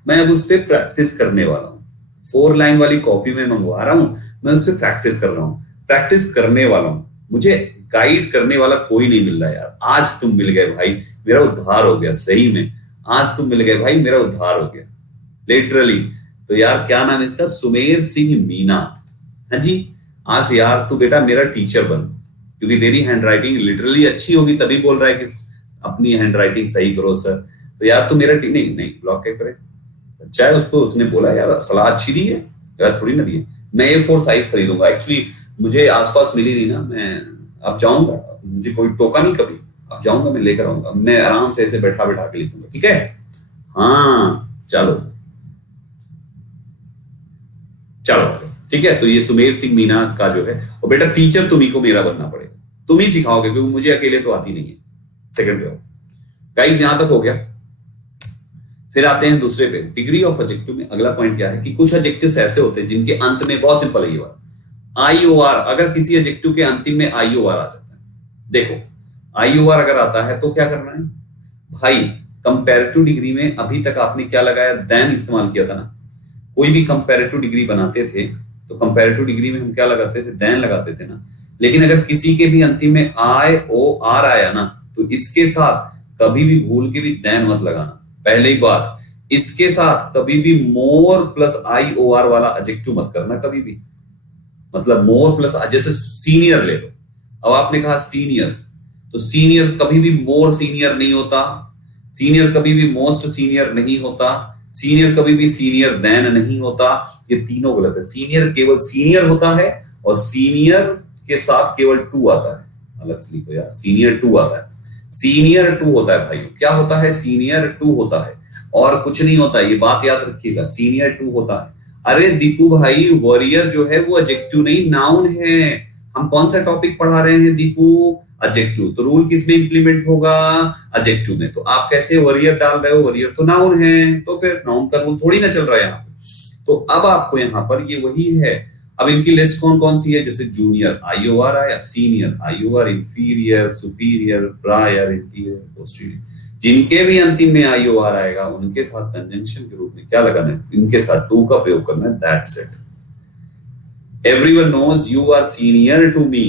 मैं अब उस पर प्रैक्टिस करने वाला हूँ, 4 लाइन वाली कॉपी में मंगवा रहा हूँ, मैं उस पर प्रैक्टिस कर रहा हूँ, प्रैक्टिस करने वाला हूँ। मुझे गाइड करने वाला कोई नहीं मिल रहा यार। आज तुम मिल गए भाई, मेरा उद्धार हो गया, सही में आज तुम मिल गए भाई, मेरा उद्धार हो गया लिटरली। तो यार क्या नाम है इसका? सुमेर सिंह मीना। हाँ जी, आज यार तू बेटा मेरा टीचर बन, क्योंकि तेरी हैंडराइटिंग लिटरली अच्छी होगी, तभी बोल रहा है कि अपनी हैंडराइटिंग सही करो सर। तो यार तू मेरा नहीं ब्लॉक क्या करे, चाहे उसको उसने बोला यार सलाह अच्छी दी है, यार थोड़ी ना दी है, मैं A4 साइज खरीदूंगा। एक्चुअली मुझे आसपास मिली नहीं ना, मैं अब जाऊंगा, मुझे कोई टोका नहीं कभी, अब जाऊंगा मैं लेकर आऊंगा, मैं आराम से ऐसे बैठा बैठा के लिखूंगा, ठीक है। हाँ चलो चलो ठीक है। तो ये सुमेर सिंह मीना का जो है, और बेटा टीचर तुम्ही को मेरा बनना पड़ेगा, तुम ही सिखाओगे क्योंकि मुझे अकेले तो आती नहीं है। सेकंड पे गाइस, यहां तक हो गया। फिर आते हैं दूसरे पे, डिग्री ऑफ एडजेक्टिव में अगला पॉइंट क्या है कि कुछ एडजेक्टिव्स ऐसे होते हैं जिनके अंत में, बहुत सिंपल है ये बात, IOR, अगर किसी एडजेक्टिव के अंतिम में IOR आ जाता है, देखो IOR अगर आता है तो क्या करना है भाई, कंपैरेटिव डिग्री में अभी तक आपने क्या लगाया, देन इस्तेमाल किया था ना। कोई भी कंपैरेटिव डिग्री बनाते थे तो कंपैरेटिव डिग्री में हम क्या लगाते थे, देन लगाते थे ना। लेकिन अगर किसी के भी अंतिम में IOR आया ना, तो इसके साथ कभी भी भूल के भी देन मत लगाना। पहले ही बात, इसके साथ कभी भी मोर प्लस IOR वाला एडजेक्टिव मत करना कभी भी। मतलब मोर प्लस, जैसे सीनियर ले लो, अब आपने कहा सीनियर, तो सीनियर कभी भी मोर सीनियर नहीं होता, सीनियर कभी भी मोस्ट सीनियर नहीं होता, सीनियर कभी भी सीनियर देन नहीं होता, ये तीनों गलत है। सीनियर केवल सीनियर होता है, और सीनियर के साथ केवल टू आता है। अलग से लिखो यार, सीनियर टू आता है, सीनियर टू होता है भाई। क्या होता है, सीनियर टू होता है, और कुछ नहीं होता, ये बात याद रखिएगा, सीनियर टू होता है। अरे दीपू भाई, वॉरियर जो है वो एडजेक्टिव नहीं नाउन है। हम कौन सा टॉपिक पढ़ा रहे हैं दीपू, एडजेक्टिव। तो रूल किसमें इंप्लीमेंट होगा, एडजेक्टिव में। तो आप कैसे वॉरियर डाल रहे हो, वॉरियर तो नाउन है, तो फिर नाउन का रूल थोड़ी ना चल रहा है यहाँ पे। तो अब आपको यहाँ पर ये वही है। अब इनकी लिस्ट कौन कौन सी है, जैसे जूनियर IOR आया, senior IOR, inferior, superior, prior, interior, posterior. जिनके भी अंतिम में IOR आएगा उनके साथ कंजंक्शन के रूप में क्या लगाना है, इनके साथ टू का प्रयोग करना है, that's it. Everyone knows you are senior to me,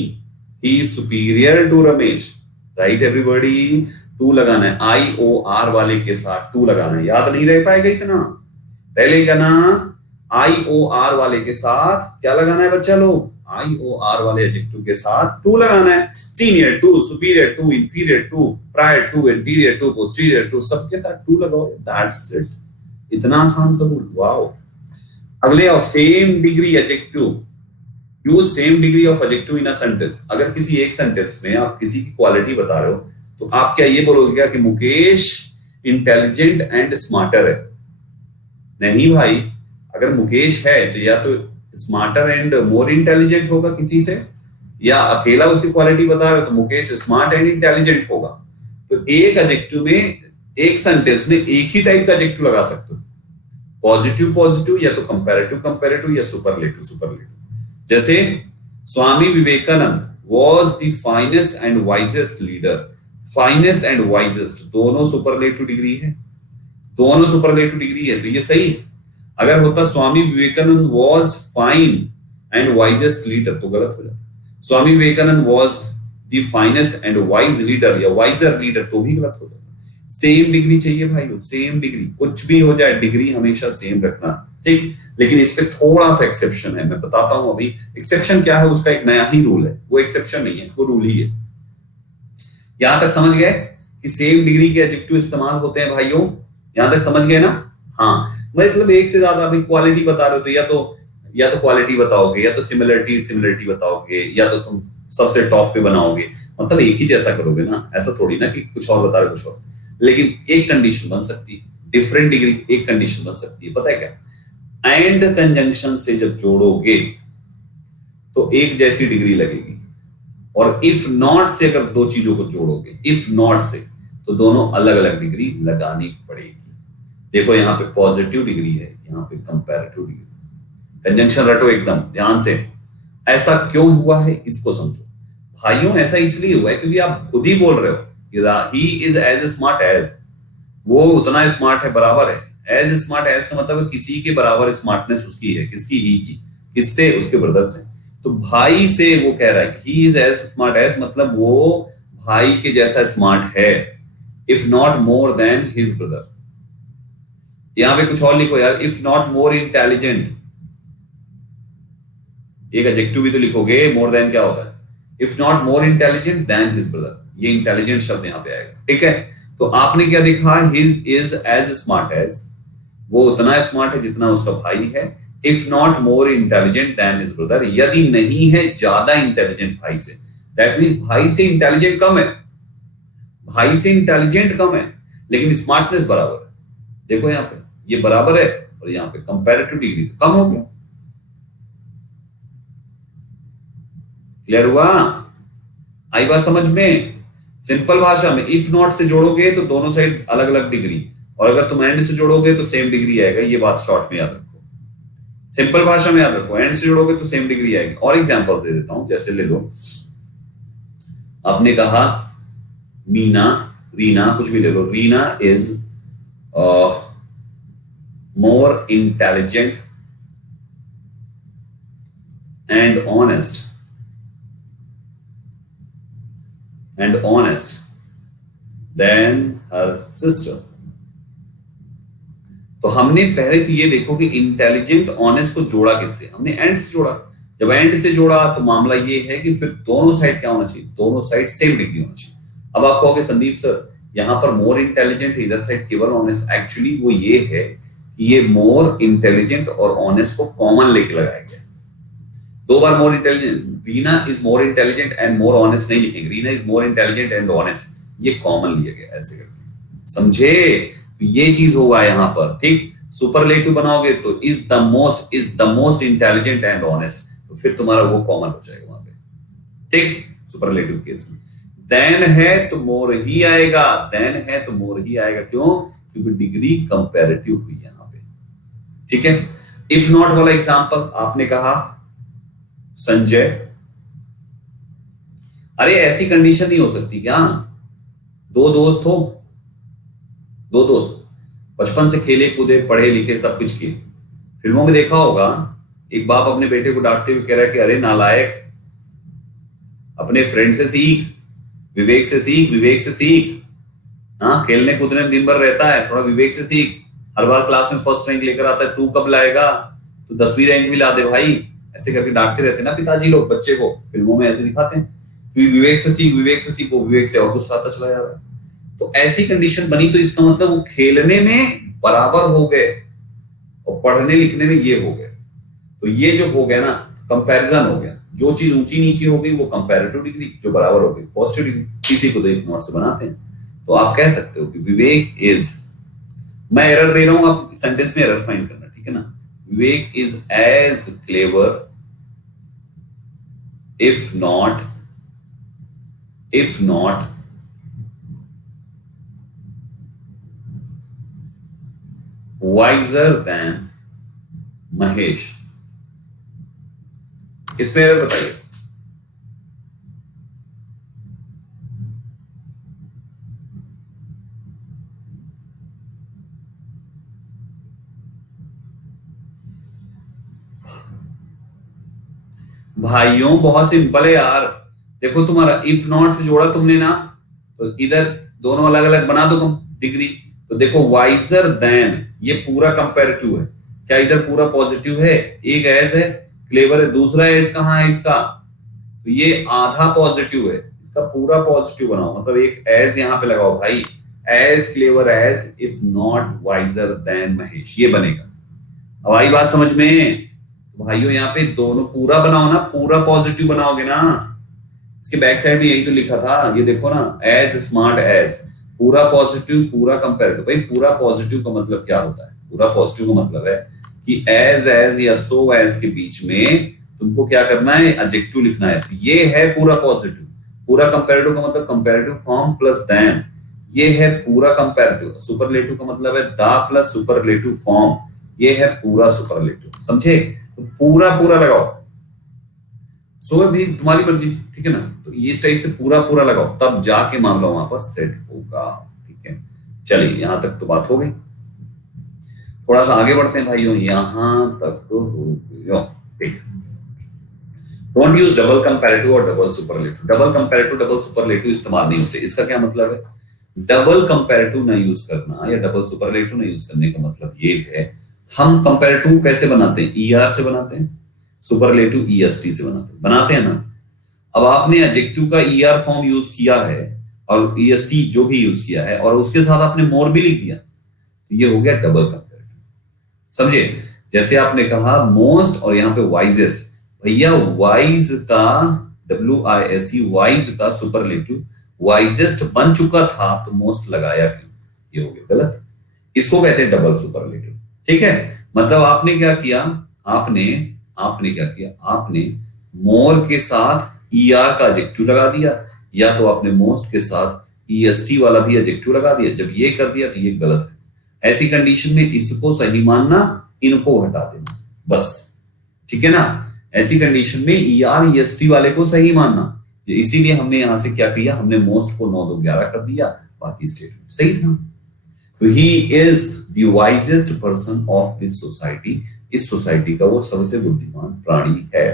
he is superior to Ramesh, right everybody. To लगाना है, IOR वाले के साथ टू लगाना है, याद नहीं रह पाएगा इतना। पहले का ना IOR वाले के साथ क्या लगाना है बच्चा लोग, IOR वाले एडजेक्टिव के साथ टू लगाना है। Senior to, superior to, inferior to, prior to, interior to, posterior to, सबके साथ टू लगाओ, दैट्स इट। इतना आसान सा रूल, वाओ। अगले, और same degree adjective, use same degree of adjective in a sentence. अगर किसी एक सेंटेंस में आप किसी की क्वालिटी बता रहे हो, तो आप क्या ये बोलोगे क्या कि मुकेश इंटेलिजेंट एंड स्मार्टर है? नहीं भाई, अगर मुकेश है तो या तो स्मार्टर एंड मोर इंटेलिजेंट होगा किसी से, या अकेला उसकी क्वालिटी बता रहे हो तो मुकेश स्मार्ट एंड इंटेलिजेंट होगा। तो एक एडजेक्टिव में, एक सेंटेंस में एक ही टाइप का एडजेक्टिव लगा सकते हो, पॉजिटिव पॉजिटिव, या तो कंपैरेटिव कंपैरेटिव, या सुपरलेटिव सुपरलेटिव। जैसे Swami Vivekananda was the finest and wisest leader, finest and wisest दोनों सुपरलेटिव डिग्री है, दोनों सुपरलेटिव डिग्री है, तो ये सही है। अगर होता Swami Vivekananda was fine and wisest leader तो गलत हो जाता। Swami Vivekananda was the finest and wise leader या wiser leader तो भी गलत हो जाता। सेम डिग्री चाहिए भाई, सेम डिग्री, कुछ भी हो जाए डिग्री हमेशा सेम रखना, ठीक। लेकिन इस पे थोड़ा सा एक्सेप्शन है, मैं बताता हूं अभी। एक्सेप्शन क्या है, उसका एक नया ही रूल है, वो एक्सेप्शन नहीं है, वो रूल ही है। यहां तक समझ गए कि सेम डिग्री के एडजेक्टिव इस्तेमाल होते हैं भाइयों, यहां तक समझ गए ना। हाँ, मतलब एक से ज्यादा अभी क्वालिटी बता रहे हो तो या तो क्वालिटी बताओगे, या तो सिमिलरिटी बताओगे, या तो तुम सबसे टॉप पे बनाओगे, मतलब एक ही जैसा करोगे ना, ऐसा थोड़ी ना कि कुछ और बता रहे कुछ और। लेकिन एक कंडीशन बन सकती है, डिफरेंट डिग्री एक कंडीशन बन सकती है, पता है क्या, एंड कंजंक्शन से जब जोड़ोगे तो एक जैसी डिग्री लगेगी, और इफ नॉट से अगर दो चीजों को जोड़ोगे, इफ नॉट से, तो दोनों अलग अलग डिग्री लगानी पड़ेगी। देखो यहाँ पे पॉजिटिव डिग्री है, यहाँ पे कंपैरेटिव डिग्री, कंजंक्शन रटो एकदम ध्यान से। ऐसा क्यों हुआ है इसको समझो भाइयों, ऐसा इसलिए हुआ है क्योंकि आप खुद ही बोल रहे हो कि he is as smart as, वो उतना स्मार्ट है, बराबर है। एज स्मार्ट एज का मतलब किसी के बराबर स्मार्टनेस उसकी है, किसकी, ही की, किससे, उसके ब्रदर से। तो भाई से वो कह रहा है he is as smart as, मतलब वो भाई के जैसा स्मार्ट है, if not more than his brother. यहां पे कुछ और लिखो यार, इफ नॉट मोर इंटेलिजेंट, एक एडजेक्टिव भी तो लिखोगे, मोर देन क्या होता है, if not more intelligent than his brother, ये इंटेलिजेंट शब्द यहां पे आएगा, ठीक है। तो आपने क्या देखा, his is as smart as, वो उतना स्मार्ट है जितना उसका भाई है, if not more intelligent than his brother, यदि नहीं है ज्यादा इंटेलिजेंट भाई से, दैट मीन भाई से इंटेलिजेंट कम है, भाई से इंटेलिजेंट कम है लेकिन स्मार्टनेस बराबर है। देखो यहां पे ये बराबर है और यहां पे कंपैरेटिव डिग्री तो कम हो गया। क्लियर हुआ? आई बात समझ में? सिंपल भाषा में इफ नॉट से जोड़ोगे तो दोनों साइड अलग अलग डिग्री, और अगर तुम एंड से जोड़ोगे तो सेम डिग्री आएगा। ये बात शॉर्ट में याद रखो, सिंपल भाषा में याद रखो, एंड से जोड़ोगे तो सेम डिग्री आएगी। और एग्जांपल दे देता हूं, जैसे ले लो, आपने कहा मीना, रीना, कुछ भी ले लो, Reena is more intelligent and honest than her sister. तो हमने पहले तो ये देखो कि इंटेलिजेंट ऑनेस्ट को जोड़ा किससे, हमने एंड से जोड़ा। जब एंड से जोड़ा तो मामला ये है कि फिर दोनों साइड क्या होना चाहिए, दोनों साइड सेम डिग्री होना चाहिए। अब आप कहोगे संदीप सर यहां पर मोर इंटेलिजेंट है, इधर साइड केवल ऑनेस्ट। एक्चुअली वो ये है कि ये मोर इंटेलिजेंट और ऑनेस्ट को कॉमन लेके लगाया गया। दो बार more intelligent, Reena is more intelligent and more honest नहीं लिखेंगे, Reena is more intelligent and honest, ये कॉमन लिया गया ऐसे करके, समझे? तो ये चीज होगा यहां पर, ठीक। सुपरलेटिव बनाओगे तो is the most intelligent and honest, तो फिर तुम्हारा वो कॉमन हो जाएगा वहां पे, ठीक। सुपरलेटिव केस में देन है तो मोर ही आएगा, देन है तो मोर ही आएगा। क्यों? क्योंकि डिग्री कंपैरेटिव हुई यहां पे, ठीक है। इफ नॉट वाला एग्जांपल आपने कहा संजय, अरे ऐसी कंडीशन नहीं हो सकती क्या? दो दोस्त हो, दो दोस्त बचपन से खेले कूदे पढ़े लिखे सब कुछ किए, फिल्मों में देखा होगा एक बाप अपने बेटे को डांटते हुए कह रहा है कि अरे नालायक, अपने फ्रेंड से सीख, विवेक से सीख, विवेक से सीख। हाँ, खेलने कूदने में दिन भर रहता है, थोड़ा विवेक से सीख। हर बार क्लास में फर्स्ट रैंक लेकर आता है, तू कब लाएगा? तो 10वीं रैंक भी ला दे भाई। ऐसे करके डांटते रहते ना पिताजी लोग बच्चे को, फिल्मों में ऐसे दिखाते हैं कि विवेक से सीख, विवेक से सीख, वो विवेक से और गुस्सा आता चला जा रहा है। तो ऐसी कंडीशन बनी तो इसका मतलब वो खेलने में बराबर हो गए और पढ़ने लिखने में ये हो गए। तो ये जो हो गया ना, कंपैरिजन हो गया। जो चीज ऊंची नीची हो गई वो कंपैरेटिव डिग्री, जो बराबर हो गई पॉजिटिव डिग्री। किसी को तो इफ नॉट से बनाते हैं। तो आप कह सकते हो कि विवेक इज, मैं एरर दे रहा हूं, आप सेंटेंस में एरर फाइंड करना, ठीक है ना। Vivek is as clever if not wiser than Mahesh. इसमें एरर बताइए। भाइयों बहुत सिंपल है यार, देखो तुम्हारा इफ नॉट से जोड़ा तुमने ना, तो इधर दोनों अलग अलग बना दो डिग्री। तो देखो वाइजर देन, ये पूरा कंपैरेटिव है, क्या इधर पूरा पॉजिटिव है? एक एज है, क्लेवर है, दूसरा एज कहां है इसका? तो ये आधा पॉजिटिव है, इसका पूरा पॉजिटिव बनाओ, मतलब एक एज यहां पे लगाओ भाई, as clever as if not wiser than Mahesh, ये बनेगा। अब आई बात समझ में? तो भाइयों यहाँ पे दोनों पूरा बनाओ ना, पूरा पॉजिटिव बनाओगे ना। इसके बैक साइड में यही तो लिखा था, ये देखो ना, एज स्मार्ट एज, पूरा पॉजिटिव पूरा कंपैरेटिव। भाई पूरा पॉजिटिव का मतलब क्या होता है? पूरा पॉजिटिव का मतलब है कि एज या सो एज के बीच में तुमको क्या करना है? एडजेक्टिव लिखना है। तो ये है पूरा पॉजिटिव। पूरा कंपैरेटिव का मतलब कंपैरेटिव फॉर्म प्लस देन, ये है पूरा कंपैरेटिव। सुपरलेटिव का मतलब है द प्लस सुपरलेटिव फॉर्म, ये है पूरा सुपरलेटिव, समझे? तो पूरा पूरा लगाओ, सो भी तुम्हारी मर्जी, ठीक है ना। तो इस टाइप से पूरा पूरा लगाओ, तब जाके मामला वहां पर सेट होगा, ठीक है। चलिए यहां तक तो बात हो गई, थोड़ा सा आगे बढ़ते हैं भाइयों, यहां तक हो गया, ठीक है। डोंट यूज डबल कंपैरेटिव और double superlative. Double comparative double superlative इस्तेमाल नहीं होते। इसका क्या मतलब है? डबल कंपैरेटिव ना यूज करना या डबल सुपरलेटिव ना यूज करने का मतलब ये है, हम कंपैरेटिव कैसे बनाते हैं? ईआर से बनाते हैं, सुपरलेटिव ईएसटी से बनाते हैं ना। अब आपने एडजेक्टिव का ईआर फॉर्म यूज किया है और ईएसटी जो भी यूज किया है, और उसके साथ आपने मोर भी लिख दिया, तो ये हो गया डबल कंपैरेटिव, समझे? जैसे आपने कहा मोस्ट और यहाँ पे वाइजेस्ट, भैया वाइज का WISE वाइज का सुपरलेटिव वाइजेस्ट बन चुका था तो मोस्ट लगाया क्यों, ये हो गया गलत। इसको कहते हैं डबल सुपरलेटिव। ठीक है, मतलब आपने क्या किया, आपने आपने क्या किया, आपने मोर के साथ ER का एडजेक्टिव लगा दिया, या तो आपने मोस्ट के साथ EST वाला भी एडजेक्टिव लगा दिया। जब ये कर दिया तो ये गलत है। ऐसी कंडीशन में इसको सही मानना, इनको हटा देना, बस। ठीक है ना, ऐसी कंडीशन में ER EST वाले को सही मानना। इसीलिए हमने यहां से क्या किया, हमने मोस्ट को 9 2 11 कर दिया, बाकी स्टेटमेंट सही था। तो he is the wisest person of this society, इस सोसाइटी का वो सबसे बुद्धिमान प्राणी है।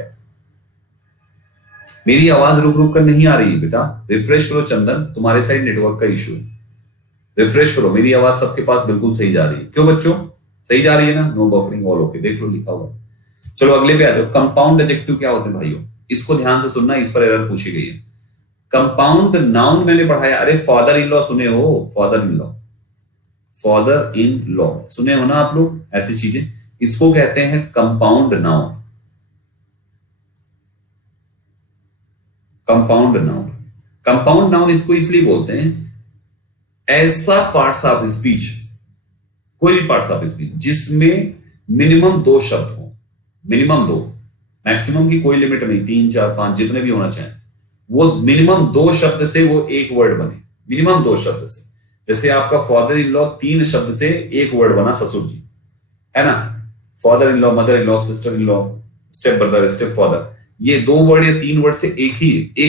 मेरी आवाज रुक रुक कर नहीं आ रही है बेटा, रिफ्रेश करो चंदन, तुम्हारे साइड नेटवर्क का इशू है, रिफ्रेश करो। मेरी आवाज सबके पास बिल्कुल सही जा रही है, क्यों बच्चों सही जा रही है ना, नो बफरिंग ऑल ओके, देख लो लिखा हुआ। चलो अगले पे आ जाओ। कंपाउंड एडजेक्टिव क्या होते हैं भाइयों, इसको ध्यान से सुनना, इस पर एरर पूछी गई है। कंपाउंड नाउन मैंने पढ़ाया, अरे फादर इन लॉ सुने हो, father in law, father in law सुने हो ना आप लोग, ऐसी चीजें, इसको कहते हैं compound noun. Compound noun, compound noun इसको इसलिए बोलते हैं, ऐसा पार्ट्स ऑफ स्पीच, कोई भी पार्ट्स ऑफ स्पीच जिसमें मिनिमम 2 शब्द हो, मिनिमम 2, मैक्सिमम की कोई लिमिट नहीं, 3 4 5 जितने भी होना चाहिए, वो मिनिमम 2 शब्द से वो एक वर्ड बने, मिनिमम 2 शब्द से। जैसे आपका फादर इन लॉ 3 शब्द से एक वर्ड बना, ससुर जी, है ना, father in law, mother in law, sister in law, step brother, step father, ये 2 वर्ड या 3 वर्ड से एक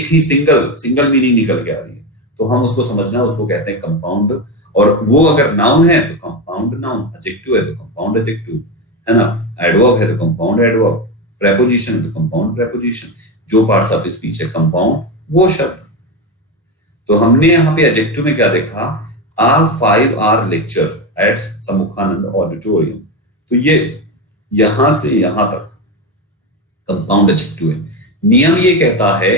ही सिंगल मीनिंग निकल के आ रही है, तो हम उसको समझना, उसको कहते हैं कंपाउंड। और वो अगर नाउन है तो कंपाउंड नाउन, एडजेक्टिव है तो कंपाउंड एडजेक्टिव, है ना, एडवर्ब है तो कंपाउंड एडवर्ब, प्रेपोजिशन है तो कंपाउंड प्रेपोजिशन, जो पार्ट्स ऑफ स्पीच है कंपाउंड वो शब्द। तो हमने यहाँ पे एडजेक्टिव में क्या देखा, R 5 R lecture at Shanmukhananda auditorium, तो ये यहां से यहां तक कंपाउंड एडजेक्टिव है। नियम ये कहता है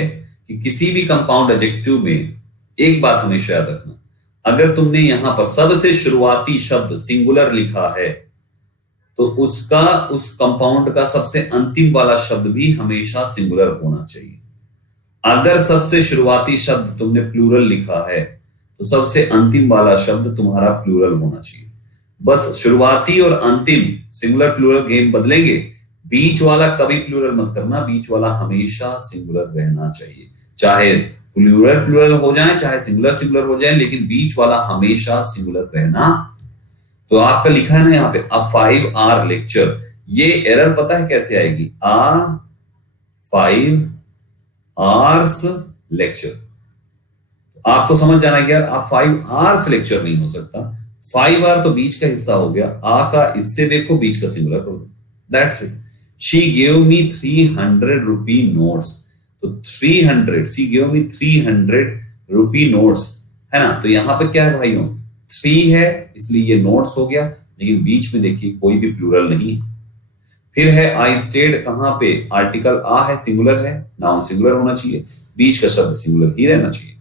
कि किसी भी कंपाउंड एडजेक्टिव में एक बात हमेशा याद रखना, अगर तुमने यहां पर सबसे शुरुआती शब्द सिंगुलर लिखा है तो उसका, उस कंपाउंड का सबसे अंतिम वाला शब्द भी हमेशा सिंगुलर होना चाहिए। अगर सबसे शुरुआती शब्द तुमने प्लूरल लिखा है तो सबसे अंतिम वाला शब्द तुम्हारा प्लूरल होना चाहिए। बस शुरुआती और अंतिम सिंगुलर प्लूरल गेम बदलेंगे, बीच वाला कभी प्लूरल मत करना, बीच वाला हमेशा सिंगुलर रहना चाहिए, चाहे प्लूरल प्लूरल हो जाए चाहे सिंगुलर सिंगुलर हो जाए, लेकिन बीच वाला हमेशा सिंगुलर रहना। तो आपका लिखा है ना यहाँ पे अ 5 आर लेक्चर, ये एरर पता है कैसे आएगी, अ 5 आवर्स लेक्चर। आपको समझ जाना कि यार अ 5 आवर्स लेक्चर नहीं हो सकता, 5 आवर तो बीच का हिस्सा हो गया, आ का इससे देखो बीच का सिंगुलर हो गया, that's it. She gave me 300 rupee notes, तो 300, she gave me 300 rupee notes, है ना, तो यहां पे क्या है भाइयों, 3 है इसलिए ये नोट्स हो गया, लेकिन बीच में देखिए कोई भी प्लूरल नहीं है। फिर है आई स्टेड, कहां पे, आर्टिकल आ है, सिंगुलर है, नाउन सिंगुलर होना चाहिए, बीच का शब्द सिंगुलर ही रहना चाहिए।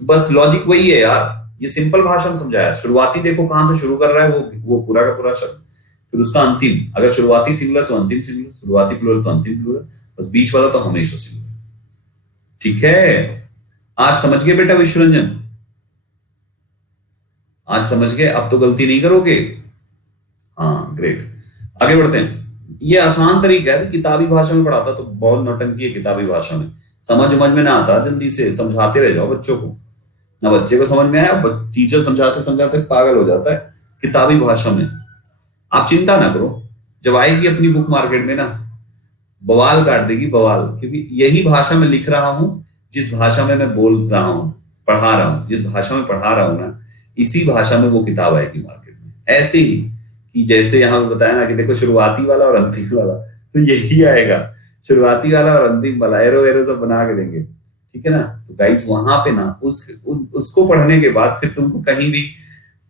तो बस लॉजिक वही है यार, ये सिंपल भाषा में समझाया। शुरुआती देखो कहां से शुरू कर रहा है, वो पूरा का पूरा शब्द, फिर उसका अंतिम, अगर शुरुआती सिंगुलर तो अंतिम सिंगुलर, शुरुआती प्लूरल तो अंतिम प्लूरल, बस बीच वाला तो हमेशा सिंगुलर। ठीक है, आज समझ गए बेटा विश्वरंजन, आज समझ गए, अब तो गलती नहीं करोगे। हाँ ग्रेट, आगे बढ़ते हैं। ये आसान तरीका है, किताबी भाषा में पढ़ाता तो बहुत नौटंकी है, किताबी भाषा में समझ में ना आता, जल्दी से समझाते रह जाओ बच्चों को, ना बच्चे को समझ में आया, टीचर समझाते समझाते पागल हो जाता है। किताबी भाषा में आप चिंता ना करो, जब आएगी अपनी बुक मार्केट में ना, बवाल काट देगी बवाल, क्योंकि यही भाषा में लिख रहा हूं, जिस भाषा में मैं बोल रहा हूं, पढ़ा रहा हूं, जिस भाषा में पढ़ा रहा हूं ना, इसी भाषा में वो किताब आएगी मार्केट में। ऐसे ही कि जैसे यहां पे बताया ना कि देखो शुरुआती वाला और अंतिम वाला, तो यही आएगा, शुरुआती वाला और अंतिम वाला, एरो एरो सब बना के देंगे। ठीक है ना, तो गाइस वहां पे ना उसको पढ़ने के बाद फिर तुमको कहीं भी,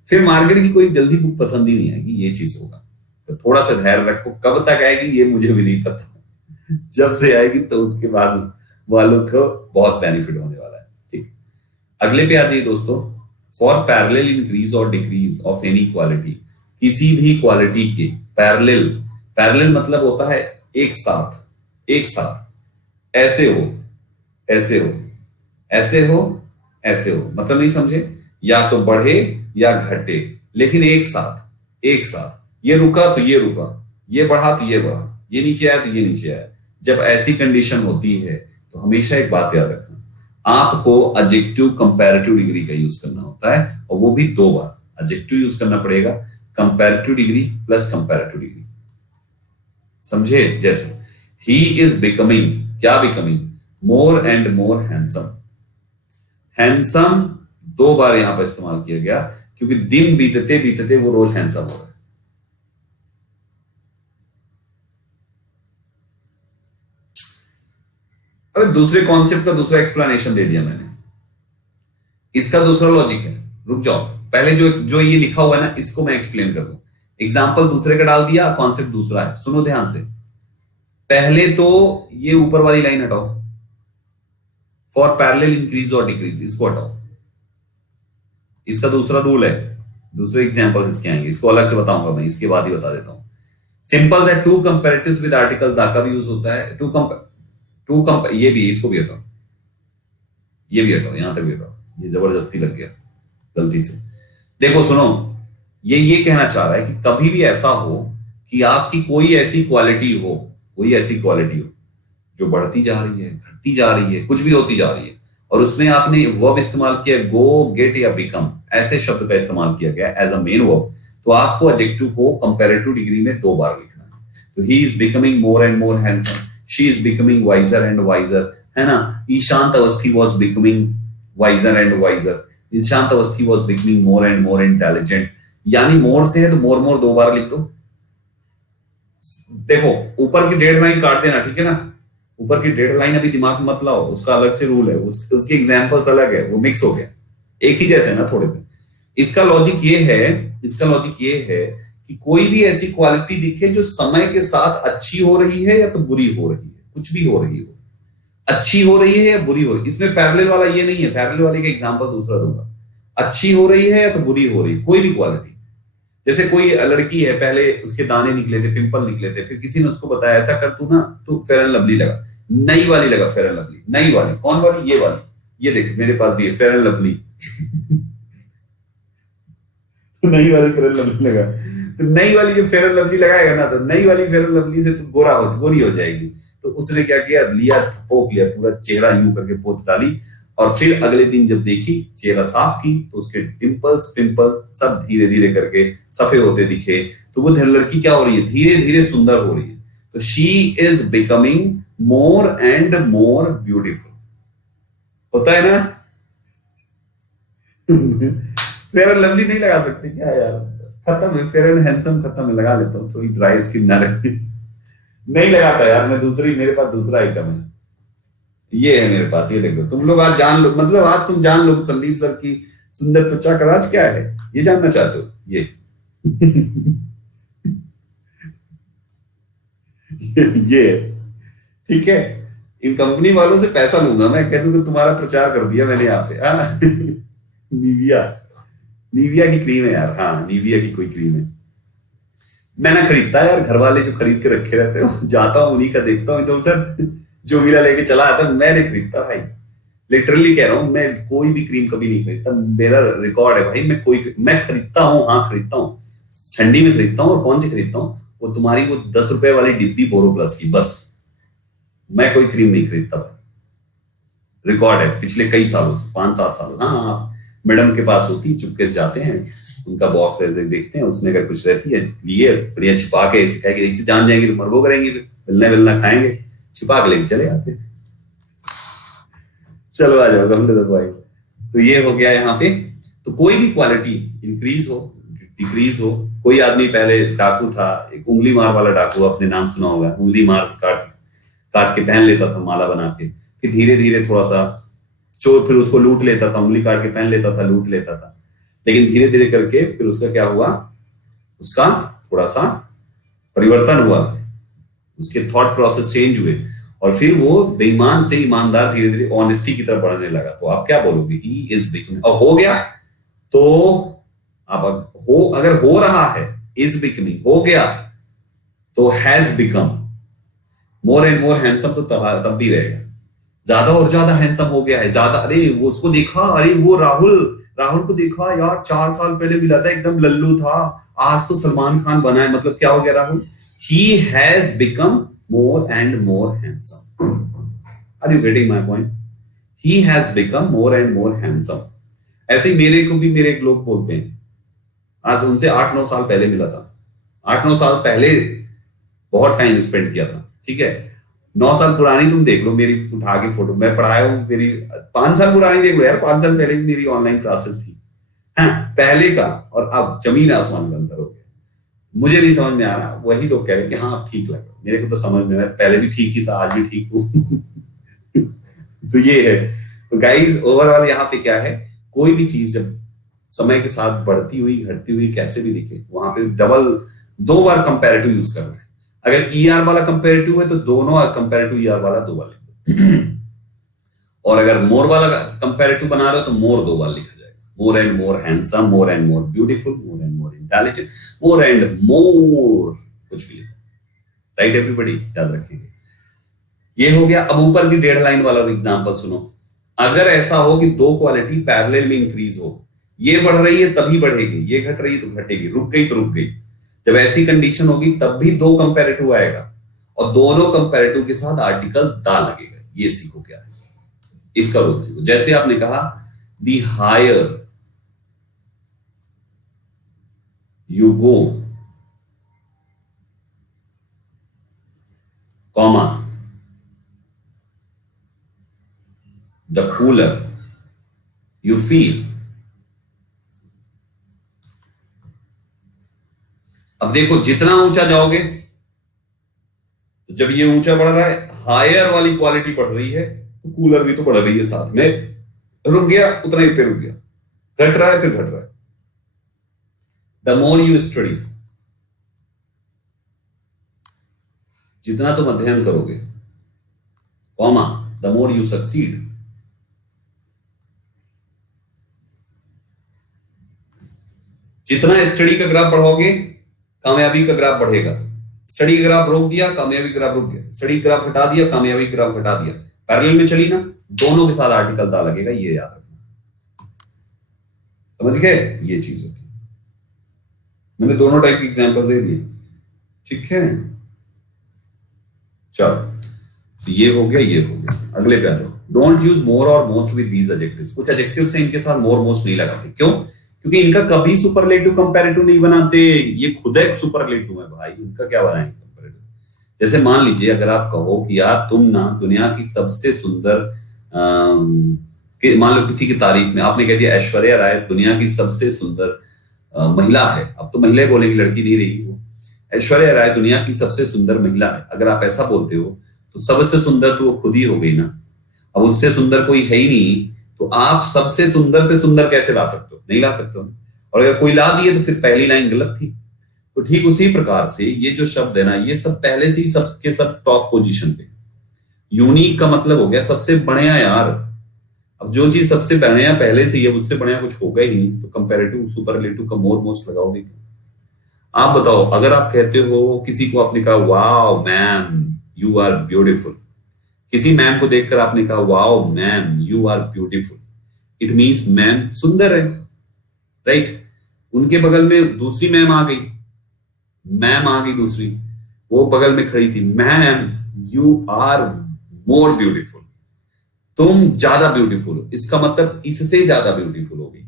फिर मार्केट की कोई जल्दी बुक पसंद ही नहीं आएगी, ये चीज होगा। तो थोड़ा सा धैर्य रखो, कब तक आएगी ये मुझे भी नहीं पता, जब से आएगी तो उसके बाद वालों को बहुत बेनिफिट होने वाला है। ठीक, अगले पे आ जाइए दोस्तों। फॉर पैरेलल इंक्रीज और डिक्रीज ऑफ एनी क्वालिटी, किसी भी क्वालिटी के पैरेलल, पैरेलल मतलब होता है एक साथ, एक साथ, ऐसे हो, ऐसे हो, ऐसे हो, ऐसे हो, मतलब नहीं समझे, या तो बढ़े या घटे, लेकिन एक साथ, एक साथ, ये रुका तो ये रुका, ये बढ़ा तो ये बढ़ा, ये नीचे आया तो ये नीचे आया। जब ऐसी कंडीशन होती है तो हमेशा एक बात याद रखना, आपको एडजेक्टिव कंपैरेटिव डिग्री का यूज करना होता है, और वो भी दो बार एडजेक्टिव यूज करना पड़ेगा, comparative degree plus comparative degree, समझे? जैसे ही इज बिकमिंग, क्या becoming? More and more handsome. Handsome दो बार यहां पर इस्तेमाल किया गया क्योंकि दिन बीतते बीतते वो रोज हैंडसम हो रहा है। अब दूसरे कॉन्सेप्ट का दूसरा एक्सप्लेनेशन दे दिया मैंने, इसका दूसरा लॉजिक है। रुक जाओ, पहले जो जो ये लिखा हुआ है ना, इसको मैं एक्सप्लेन कर दूं। एग्जाम्पल दूसरे का डाल दिया, कॉन्सेप्ट दूसरा है, सुनो ध्यान से। पहले तो ये ऊपर वाली लाइन हटाओ, फॉर पैरेलल इंक्रीज और डिक्रीज, इसको हटाओ। इसका दूसरा रूल है, दूसरे एग्जांपल इसके आएंगे, इसको अलग से बताऊंगा मैं, इसके बाद ही बता देता हूं। सिंपल है, टू कंपैरेटिव्स विद आर्टिकल दा का भी यूज होता है। ये भी, इसको भी हटाओ, ये भी हटाओ, यहां तक भी हटाओ, ये जबरदस्ती लग गया गलती से। देखो सुनो, ये कहना चाह रहा है कि कभी भी ऐसा हो कि आपकी कोई ऐसी क्वालिटी हो, कोई ऐसी क्वालिटी हो जो बढ़ती जा रही है, घटती जा रही है, कुछ भी होती जा रही है, और उसमें आपने वर्ब इस्तेमाल किया गो, गेट या बिकम, ऐसे शब्द का इस्तेमाल किया गया एज अ मेन वर्ब, तो आपको एडजेक्टिव को कंपैरेटिव डिग्री में दो बार लिखना है। तो he is becoming more and more handsome, she is becoming wiser and wiser, है ना। Ishant Awasthi was becoming wiser and wiser, Ishant Awasthi was becoming more and more intelligent. यानी मोर से है तो मोर मोर दो बार लिख दो। देखो ऊपर की डेढ़ लाइन काट देना, ठीक है ना, ऊपर की डेढ़ लाइन अभी दिमाग में मत लाओ, उसका अलग से रूल है, उसके एग्जांपल्स अलग है, वो मिक्स हो गया, एक ही जैसे ना थोड़े से। इसका लॉजिक ये है, इसका लॉजिक ये है कि कोई भी ऐसी क्वालिटी दिखे जो समय के साथ अच्छी हो रही है या तो बुरी हो रही है, कुछ भी हो रही हो, अच्छी हो रही है या बुरी हो रही है। इसमें पैरेलल वाला ये नहीं है, पैरेलल वाले का एग्जांपल दूसरा दूंगा। अच्छी हो रही है या तो बुरी हो रही है, कोई भी क्वालिटी। जैसे कोई लड़की है, पहले उसके दाने निकले थे, पिंपल निकले थे, फिर किसी ने उसको बताया ऐसा कर तू ना, तू फेयर एंड लवली लगा, नई वाली लगा फेयर एंड लवली, नई वाली, कौन वाली? ये वाली, ये देख मेरे पास भी है फेयर एंड लवली नई वाली फेयर एंड लवली लगा, तो नई वाली जो फेयर एंड लवली लगाएगा ना, तो नई वाली फेयर एंड लवली से तो गोरी हो जाएगी। तो उसने क्या किया, लिया, पोक लिया, पूरा चेहरा यूं करके पोत डाली, और फिर अगले दिन जब देखी, चेहरा साफ की, तो उसके पिंपल्स पिंपल्स सब धीरे धीरे करके सफेद होते दिखे। तो वो लड़की क्या हो रही है, धीरे धीरे सुंदर हो रही है। तो she is becoming more and more beautiful, होता है ना फेयर एंड लवली नहीं लगा सकते क्या यार, खत्म है, फेयर एंड हैंडसम खत्म है, लगा लेता हूँ, थोड़ी ड्राई स्किन ना रहे नहीं लगाता यार मैं, दूसरी, मेरे पास दूसरा आइटम है, ये है मेरे पास, ये देखो। तुम लोग आज जान लो, मतलब आज तुम जान लो संदीप सर की सुंदर त्वचा का राज क्या है, ये जानना चाहते हो? ये ये ठीक है, इन कंपनी वालों से पैसा लूंगा मैं, कह दूंगा तुम्हारा प्रचार कर दिया मैंने यहाँ पे निविया, निविया की क्रीम है यार, हाँ निविया की कोई क्रीम है। मैं ना खरीदता यार, घर वाले जो खरीद के रखे रहते हो, जाता हूँ उन्हीं का देखता हूँ, इधर उधर जो मिला लेके चला आता, मैं नहीं खरीदता भाई, लिटरली कह रहा हूँ, मैं कोई भी क्रीम कभी नहीं खरीदता, मेरा रिकॉर्ड है भाई, मैं खरीदता हूँ, हाँ खरीदता हूँ, ठंडी में खरीदता हूँ, और कौन सी खरीदता हूँ, वो तुम्हारी वो 10 रुपए वाली डिब्बी बोरो प्लस की, बस। मैं कोई क्रीम नहीं खरीदता भाई, रिकॉर्ड है पिछले कई सालों से, 5-7 साल। हाँ आप मैडम के पास होती, चुपके से जाते हैं, उनका बॉक्स ऐसे देखते हैं, उसमें अगर कुछ रहती है लिए, बढ़िया छिपा के, ऐसे कह के जान जाएंगे तो मरबो करेंगे, मिलना मिलना खाएंगे, छिपा के लेके चले आते। चलो आ जाओ, हमने दवाई। तो ये हो गया यहाँ पे। तो कोई भी क्वालिटी इंक्रीज हो, डिक्रीज हो, कोई आदमी पहले डाकू था, एक उंगली मार वाला डाकू, अपने नाम सुना होगा, उंगली मार काट के पहन लेता था माला बना के, फिर धीरे धीरे थोड़ा सा चोर फिर उसको लूट लेता था, उंगली काट के पहन लेता था, लूट लेता था, लेकिन धीरे धीरे करके फिर उसका क्या हुआ, उसका थोड़ा सा परिवर्तन हुआ, उसके थॉट प्रोसेस चेंज हुए, और फिर वो बेईमान से ईमानदार धीरे धीरे ऑनेस्टी की तरफ बढ़ने लगा। तो आप क्या बोलोगे, ही इज बिकमिंग, और हो गया तो आप अगर हो रहा है, इज बिकमिंग हो गया, तो has become more and more handsome तो तब भी रहेगा, ज्यादा और ज्यादा हैंडसम हो गया है, ज्यादा, अरे वो उसको देखा, अरे वो राहुल, राहुल को देखा यार, 4 साल पहले मिला था एकदम लल्लू था, आज तो सलमान खान बना है, मतलब क्या हो गया Rahul, he has become more and more handsome. Are you getting my point? He has become more and more handsome. ऐसे ही मेरे को भी मेरे एक लोग बोलते हैं, आज उनसे 8-9 साल पहले मिला था, 8-9 साल पहले बहुत टाइम स्पेंड किया था, ठीक है, 9 साल पुरानी तुम देख लो मेरी उठा के फोटो, मैं पढ़ाया हूँ, मेरी 5 साल पुरानी देख लो यार, 5 साल पहले भी मेरी ऑनलाइन क्लासेस थी, हाँ, पहले का और अब जमीन आसमान का अंतर हो गया। मुझे नहीं समझ में आ रहा, वही लोग कह रहे हैं कि हाँ अब ठीक लग रहा, मेरे को तो समझ में आया, पहले भी ठीक ही था, आज भी ठीक हूँ। तो ये है। तो गाइस ओवरऑल यहाँ पे क्या है, कोई भी चीज जब समय के साथ बढ़ती हुई घटती हुई कैसे भी दिखे, वहां पे डबल 2 बार कंपैरेटिव यूज करना है। अगर ईआर वाला कंपैरेटिव है तो दोनों कंपैरेटिव ईआर वाला 2 बार लिखो। और अगर मोर वाला कंपैरेटिव बना रहे हो तो मोर 2 बार लिखा जाएगा, मोर and more handsome, more and more beautiful, more and more intelligent, more and मोर कुछ भी, राइट एवरीबॉडी, याद रखेंगे। ये हो गया। अब ऊपर की 1.5 लाइन वाला एग्जांपल सुनो। अगर ऐसा हो कि 2 क्वालिटी पैरेलल में इंक्रीज हो, ये बढ़ रही है तभी बढ़ेगी, ये घट रही है तो घटेगी, रुक गई तो रुक गई, जब ऐसी कंडीशन होगी तब भी 2 कंपैरेटिव आएगा और दोनों कंपैरेटिव के साथ आर्टिकल दा लगेगा। ये सीखो क्या है, इसका रूल सीखो। जैसे आपने कहा the higher you go, comma, the cooler you feel. अब देखो जितना ऊंचा जाओगे, तो जब ये ऊंचा बढ़ रहा है, हायर वाली क्वालिटी बढ़ रही है, तो कूलर भी तो बढ़ रही है साथ में, रुक गया उतना ही पे रुक गया, घट रहा है फिर घट रहा है। द मोर यू स्टडी, जितना तुम अध्ययन करोगे, comma, the more you succeed, जितना स्टडी का ग्राफ बढ़ाओगे कामयाबी का ग्राफ बढ़ेगा। स्टडी का ग्राफ रोक दिया, कामयाबी ग्राफ रुक गया, स्टडी ग्राफ हटा दिया, कामयाबी ग्राफ हटा दिया, पैरेलल में चली ना, दोनों के साथ आर्टिकल दा लगेगा, ये याद रखना। समझ गए? ये चीज होती है। मैंने दोनों टाइप के एग्जांपल्स दे दिए, ठीक है। चलो, तो ये हो गया, ये हो गया। अगले पे आ जाओ। डोंट यूज मोर और मोस्ट विद दीज एडजेक्टिव्स। कुछ एडजेक्टिव से इनके साथ मोर मोस्ट नहीं लगाते, क्यों? क्योंकि इनका कभी सुपरलेटिव कंपैरेटिव नहीं बनाते, ये खुद एक सुपरलेटिव है भाई, इनका क्या बनाएंगे कंपैरेटिव। जैसे मान लीजिए अगर आप कहो कि यार तुम ना दुनिया की सबसे सुंदर, मान लो किसी की तारीफ में आपने कह दिया ऐश्वर्या राय दुनिया की सबसे सुंदर महिला है, अब तो महिला बोलेगी, लड़की नहीं रही वो, ऐश्वर्या राय दुनिया की सबसे सुंदर महिला है। अगर आप ऐसा बोलते हो तो सबसे सुंदर तो वो खुद ही हो गई ना, अब उससे सुंदर कोई है ही नहीं, तो आप सबसे सुंदर से सुंदर कैसे ला सकते हो? नहीं ला सकते हो। और अगर कोई ला दिए तो फिर पहली लाइन गलत थी। तो ठीक उसी प्रकार से ये जो शब्द है ना, ये सब पहले से ही सबके सब टॉप पोजीशन पे। यूनिक का मतलब हो गया सबसे बढ़िया यार। अब जो चीज सबसे बढ़िया पहले से ही है, उससे बढ़िया कुछ होगा ही नहीं, तो कंपैरेटिव सुपरलेटिव का मोर मोस्ट लगाओगे क्यों? आप बताओ, अगर आप कहते हो किसी को, आपने कहा wow ma'am you are beautiful, किसी मैम को देखकर आपने कहा wow ma'am you are beautiful, it means ma'am सुंदर है, राइट? उनके बगल में दूसरी मैम आ गई, मैम आ गई दूसरी, वो बगल में खड़ी थी, ma'am you are more beautiful, तुम ज्यादा ब्यूटीफुल हो, इसका मतलब इससे ज्यादा ब्यूटीफुल हो गई।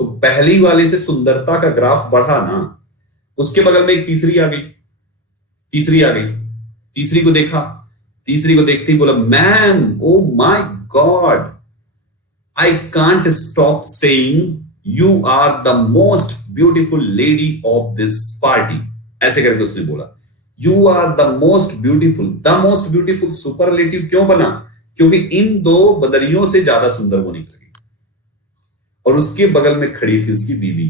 तो पहली वाले से सुंदरता का ग्राफ बढ़ा ना, उसके बगल में एक तीसरी आ गई, तीसरी आ गई, तीसरी को देखा, तीसरी को देखते ही बोला ma'am oh my god I can't stop saying you are the most beautiful lady of this party, ऐसे करके उसने बोला you are the most beautiful. The most beautiful superlative क्यों बना? क्योंकि इन दो बदरियों से ज्यादा सुंदर वो निकल गई, और उसके बगल में खड़ी थी उसकी बीवी।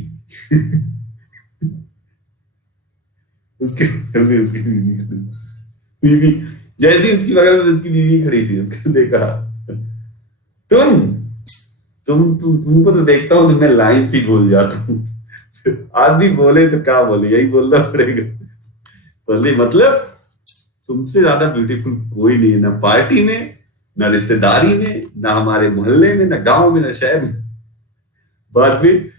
उसके बगल में उसकी बीवी खड़ी, बीवी जैसी उसकी बगल में उसकी बीवी खड़ी थी, उसने देखा तुमको तो देखता हूं तो मैं लाइन सी भूल जाता हूं। आदमी बोले तो क्या बोले, यही बोलना पड़ेगा, बोली मतलब तुमसे ज्यादा ब्यूटीफुल कोई नहीं है, ना पार्टी में, ना रिश्तेदारी में, ना हमारे मोहल्ले में, ना गांव में, ना शहर में। बाद में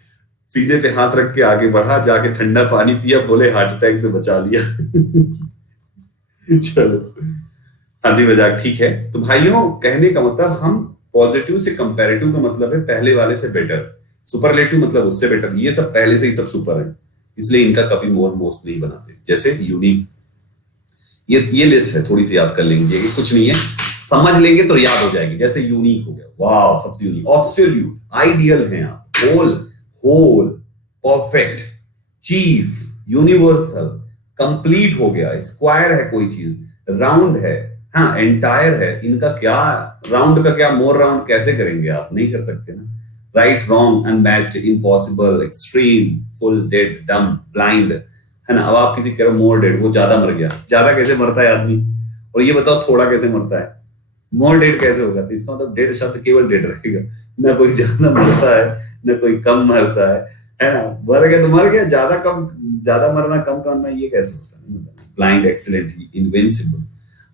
सीने पे हाथ रख के आगे बढ़ा, जाके ठंडा पानी पिया, बोले हार्ट अटैक से बचा लिया। चलो हंसी मजाक ठीक है। तो भाइयों कहने का मतलब हम पॉजिटिव से कंपैरेटिव का मतलब है पहले वाले से बेटर, सुपरलेटिव मतलब उससे बेटर। ये सब पहले से ही सब सुपर है, इसलिए इनका कभी मोर मोस्ट नहीं बनाते। जैसे यूनिक, ये लिस्ट है, थोड़ी सी याद कर लेंगे, कुछ नहीं है, समझ लेंगे तो याद हो जाएगी। जैसे यूनिक हो गया, वाह सबसे यूनिक, ऑब्सोल्यूट, आइडियल हैं आप, whole, whole, perfect, chief, universal, complete हो गया, स्क्वायर है कोई चीज, राउंड है, हाँ एंटायर है। इनका क्या, राउंड का क्या मोर राउंड कैसे करेंगे आप, नहीं कर सकते ना। Right, wrong, unmatched, impossible, extreme, full, dead, डम, ब्लाइंड, है ना। अब आप किसी कह रहे हो मोर डेड, वो ज्यादा मर गया, ज्यादा कैसे मरता है आदमी, और ये बताओ थोड़ा कैसे मरता है, मोर डेड कैसे होगा। तो इसका मतलब डेड शब्द केवल डेड रहेगा, ना कोई ज्यादा मरता है ना कोई कम मरता है ना। मर गया तो मर गया, ज्यादा कम, ज्यादा मरना कम करना ये कैसे होता है। Blind, excellent, invincible,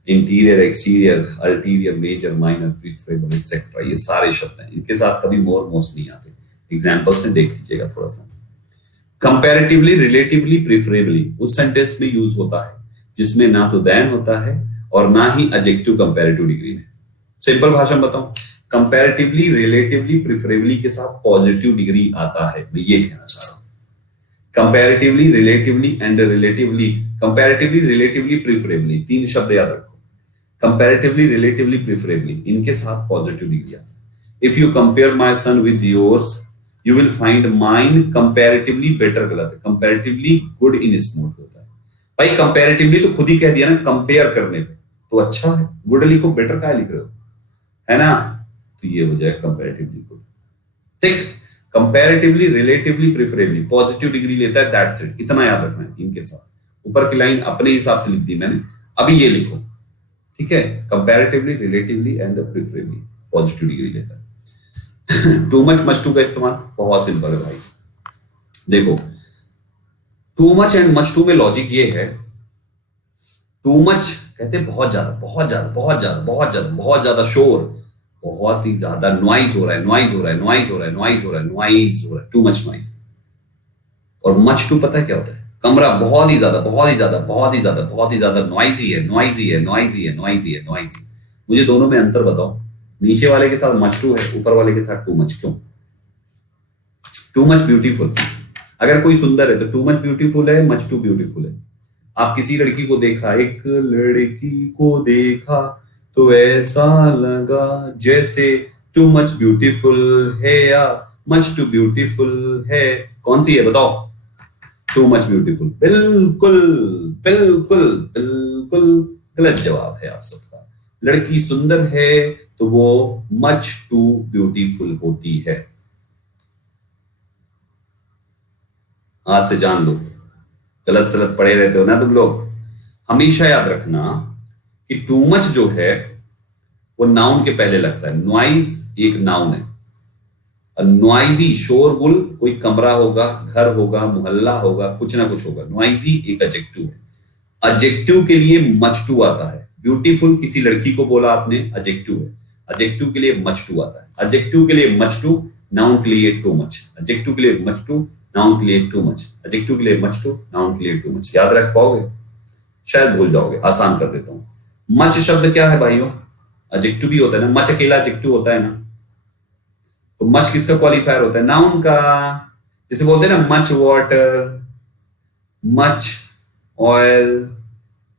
interior, exterior, ulterior, major, minor, preferable, etcetera, ये सारे शब्द हैं, इनके साथ कभी मोर मोस्ट नहीं आते। एग्जांपल्स से देख लीजिएगा थोड़ा सा। कंपैरेटिवली, रिलेटिवली, प्रीफरेबली उस सेंटेंस में यूज होता है जिसमें ना तो देन होता है और ना ही एडजेक्टिव कंपैरेटिव डिग्री में। सिंपल भाषा में बताऊं, कंपैरेटिवली, रिलेटिवली, प्रीफरेबली के साथ पॉजिटिव डिग्री आता है, मैं ये कहना चाह रहा हूं। Comparatively, relatively and relatively, comparatively, relatively, preferably, तीन शब्द याद रखो। कंपैरेटिवली, रिलेटिवली, प्रीफरेबली, इनके साथ पॉजिटिव डिग्री आता है। If you compare my son with yours you will find mine comparatively better, गलत है, कंपैरेटिवली गुड इन स्मूथ होता है। भाई कंपैरेटिवली तो खुद ही कह दिया ना, कंपेयर करने पे तो अच्छा है, गुड लिखो, बेटर क्या लिख रहे हो, है ना। तो ये हो जाए कंपैरेटिवली गुड, ठीक। Comparatively, relatively, preferably positive degree लेता है, दैट्स इट, इतना याद रखना है इनके साथ। ऊपर की लाइन अपने हिसाब से लिख दी मैंने, अभी ये लिखो, ठीक है। Comparatively, relatively and preferably positive degree लेता है। टू मच, मच टू का इस्तेमाल बहुत सिंपल है भाई। देखो too much and much too में लॉजिक ये है, टू मच कहते हैं बहुत ज्यादा, बहुत ज्यादा, बहुत ज्यादा, बहुत ज्यादा, बहुत ज्यादा शोर, बहुत ही ज्यादा नॉइज हो रहा है, नॉइज हो रहा है, नॉइज हो रहा है, नॉइज हो रहा है, नॉइज हो रहा है, टू मच नॉइज। और मच टू पता है क्या होता है, कमरा बहुत ही ज्यादा, बहुत ही ज्यादा, बहुत ही ज्यादा, बहुत ही ज्यादा नॉइजी है, नॉइजी है, नॉइजी है, नॉइजी है, नॉइजी। मुझे दोनों में अंतर बताओ, नीचे वाले के साथ मच टू है, ऊपर वाले के साथ टू मच, क्यों। टू मच ब्यूटीफुल, अगर कोई सुंदर है तो टू मच ब्यूटीफुल है, मच टू ब्यूटीफुल है। आप किसी लड़की को देखा, एक लड़की को देखा तो ऐसा लगा जैसे टू मच ब्यूटीफुल है या मच टू ब्यूटीफुल है, कौन सी है बताओ। टू मच ब्यूटीफुल, बिल्कुल बिल्कुल बिल्कुल गलत जवाब है आप सबका। लड़की सुंदर है तो वो मच टू ब्यूटीफुल होती है। आज से जान लो, गलत सलत पड़े रहते हो ना तुम लोग। हमेशा याद रखना कि टू मच जो है वो नाउन के पहले लगता है। नॉइज एक नाउन है, नॉइजी शोरगुल कोई कमरा होगा, घर होगा, मोहल्ला होगा, कुछ ना कुछ होगा। नॉइजी एक एडजेक्टिव है, एडजेक्टिव के लिए मच टू आता है। ब्यूटीफुल किसी लड़की को बोला आपने, एडजेक्टिव है, एडजेक्टिव के लिए मच टू आता है। एडजेक्टिव के लिए मच टू, नाउन के लिए टू मच। एडजेक्टिव के लिए मच टू, नाउन के लिए टू मच। एडजेक्टिव के लिए मच टू, नाउन के लिए टू मच। याद रख पाओगे, शायद भूल जाओगे, आसान कर देता हूं। मच शब्द क्या है भाइयों, एडजेक्टिव भी होता है ना, मच अकेला एडजेक्टिव होता है ना। तो मच किसका क्वालिफायर होता है, नाउन का। जैसे बोलते हैं ना मच वाटर, मच ऑयल,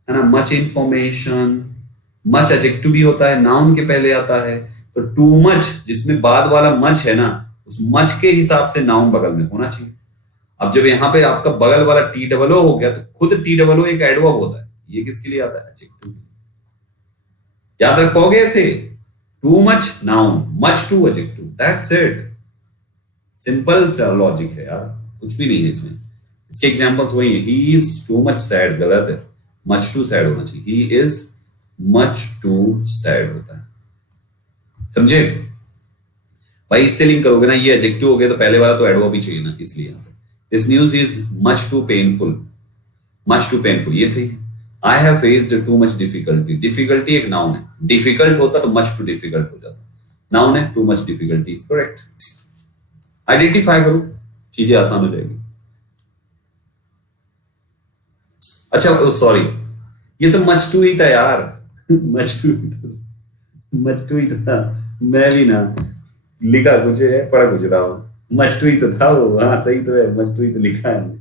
है ना, मच इंफॉर्मेशन। मच एडजेक्टिव भी होता है, नाउन के पहले आता है। तो टू मच जिसमें बाद वाला मच है ना, उस मच के हिसाब से नाउन बगल में होना चाहिए। अब जब यहाँ पे आपका बगल वाला टी डबल ओ हो गया तो खुद टी डबल ओ एक एडवर्ब होता है। ये किसके लिए आता है, एडजेक्टिव। याद रख पाओगे ऐसे, too much noun, much too adjective, that's it. Simple logic है यार, कुछ भी नहीं है इसमें। इसके एग्जांपल्स वही है, he is too much sad, गलत है, मच टू सैड होना चाहिए। He is much too sad होता है, समझे भाई। इससे लिंक करोगे ना, ये एडजेक्टिव हो गया तो पहले वाला तो एडवर्ब ही चाहिए ना, इसलिए this news is much too painful, much too painful, ये सही है। I have faced too much difficulty, difficulty एक नाउन है, डिफिकल्ट होता तो मच टू डिफिकल्ट हो जाता, नाउन है, too much difficulty is correct. Identify करो, चीजें आसान हो जाएगी। अच्छा सॉरी, ये तो मच टू ही था यार मच टू ही था, मैं भी ना लिखा कुछ है पढ़ा कुछ रहा हूं, मच टू ही तो था वो, हाँ सही तो है, मच टू ही तो लिखा है,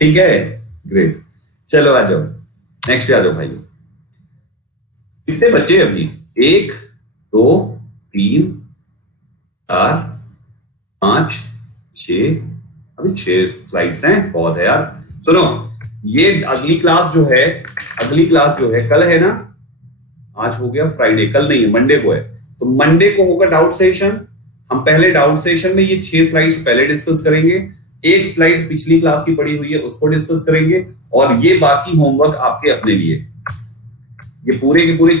ठीक है ग्रेट। चलो आ जाओ नेक्स्ट पे आ जाओ भाई। कितने बच्चे अभी? 1 2 3 4 5 6, अभी 6 स्लाइड्स हैं, बहुत है यार। सुनो, ये अगली क्लास जो है कल है ना, आज हो गया फ्राइडे, कल नहीं है मंडे को है, तो मंडे को होगा डाउट सेशन। हम पहले डाउट सेशन में ये 6 स्लाइड्स पहले डिस्कस करेंगे, एक स्लाइड पिछली क्लास की पड़ी हुई है उसको डिस्कस करेंगे, और ये बाकी होमवर्क आपके अपने लिए, ये पूरे के पूरे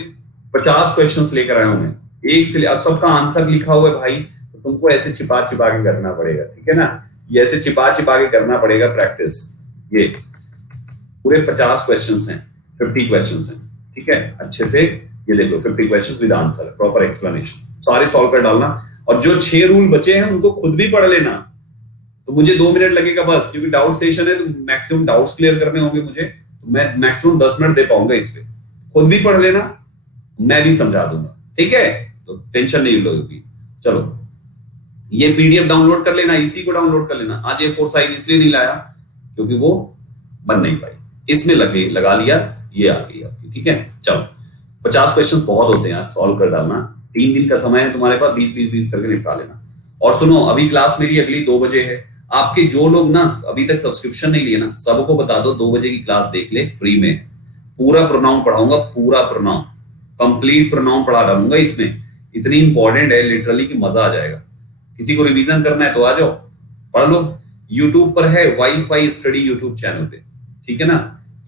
50 क्वेश्चंस लेकर आया हूं मैं, एक से अब सबका आंसर लिखा हुआ है भाई, तो तुमको ऐसे छिपा छिपा के करना पड़ेगा, ठीक है ना, ये ऐसे छिपा छिपा के करना पड़ेगा प्रैक्टिस। ये पूरे 50 क्वेश्चंस हैं, 50 क्वेश्चंस हैं, ठीक है, अच्छे से ये देखो 50 questions with answer, proper explanation, सारे सॉल्व कर डालना, और जो 6 रूल बचे हैं उनको खुद भी पढ़ लेना, तो मुझे 2 मिनट लगेगा बस, क्योंकि डाउट सेशन है तो मैक्सिमम डाउट्स क्लियर करने होंगे मुझे, तो मैं मैक्सिमम 10 मिनट दे पाऊंगा इस पे, खुद भी पढ़ लेना, मैं भी समझा दूंगा, ठीक है, तो टेंशन नहीं लोगी। चलो ये पीडीएफ डाउनलोड कर लेना, इसी को डाउनलोड कर लेना, आज A4 साइज इसलिए नहीं लाया क्योंकि वो बन नहीं पाई, इसमें लगा लिया, ये आ गई आपकी, ठीक है। चलो 50 क्वेश्चन बहुत होते हैं यार, सॉल्व कर डालना, 3 दिन का समय है तुम्हारे पास, 20 करके निपटा लेना। और सुनो, अभी क्लास मेरी अगली 2 बजे है, आपके जो लोग ना अभी तक सब्सक्रिप्शन नहीं लिए ना, सबको बता दो 2 बजे की क्लास देख ले फ्री में, पूरा प्रोनाउन पढ़ाऊंगा, पूरा प्रोनाउन कंप्लीट प्रोनाउन पढ़ा डालूंगा इसमें, इतनी इंपॉर्टेंट है लिटरली कि मजा आ जाएगा। किसी को रिवीजन करना है तो आ जाओ पढ़ लो, यूट्यूब पर है वाईफाई स्टडी यूट्यूब चैनल पे, ठीक है ना,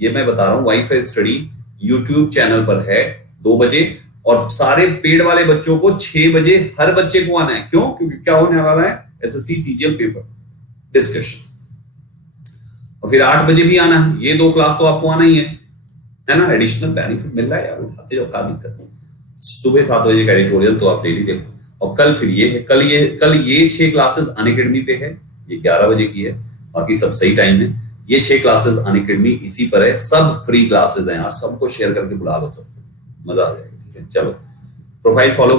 ये मैं बता रहा हूँ, वाईफाई स्टडी यूट्यूब चैनल पर है 2 बजे, और सारे पेड वाले बच्चों को 6 बजे हर बच्चे को आना है, क्यों? क्योंकि क्या होने वाला है, एसएससी सीजीएल पेपर डिस्कशन, और फिर 8 बजे भी आना है, ये 2 क्लास तो आपको आना ही है ना, एडिशनल बेनिफिट मिल रहा है यार, उठाते जाओ, क्या दिक्कत है। सुबह 7 बजे का एडिटोरियल तो आप डेली देखो, और कल फिर ये है, कल ये 6 क्लासेस अनअकैडमी पे है, ये 11 बजे की है, बाकी सब सही टाइम है, ये 6 क्लासेस अनअकैडमी इसी पर है, सब फ्री क्लासेस हैं यार, सबको शेयर करके बुला लो, सबको मजा आ जाएगा, ठीक है। चलो प्रोफाइल फॉलो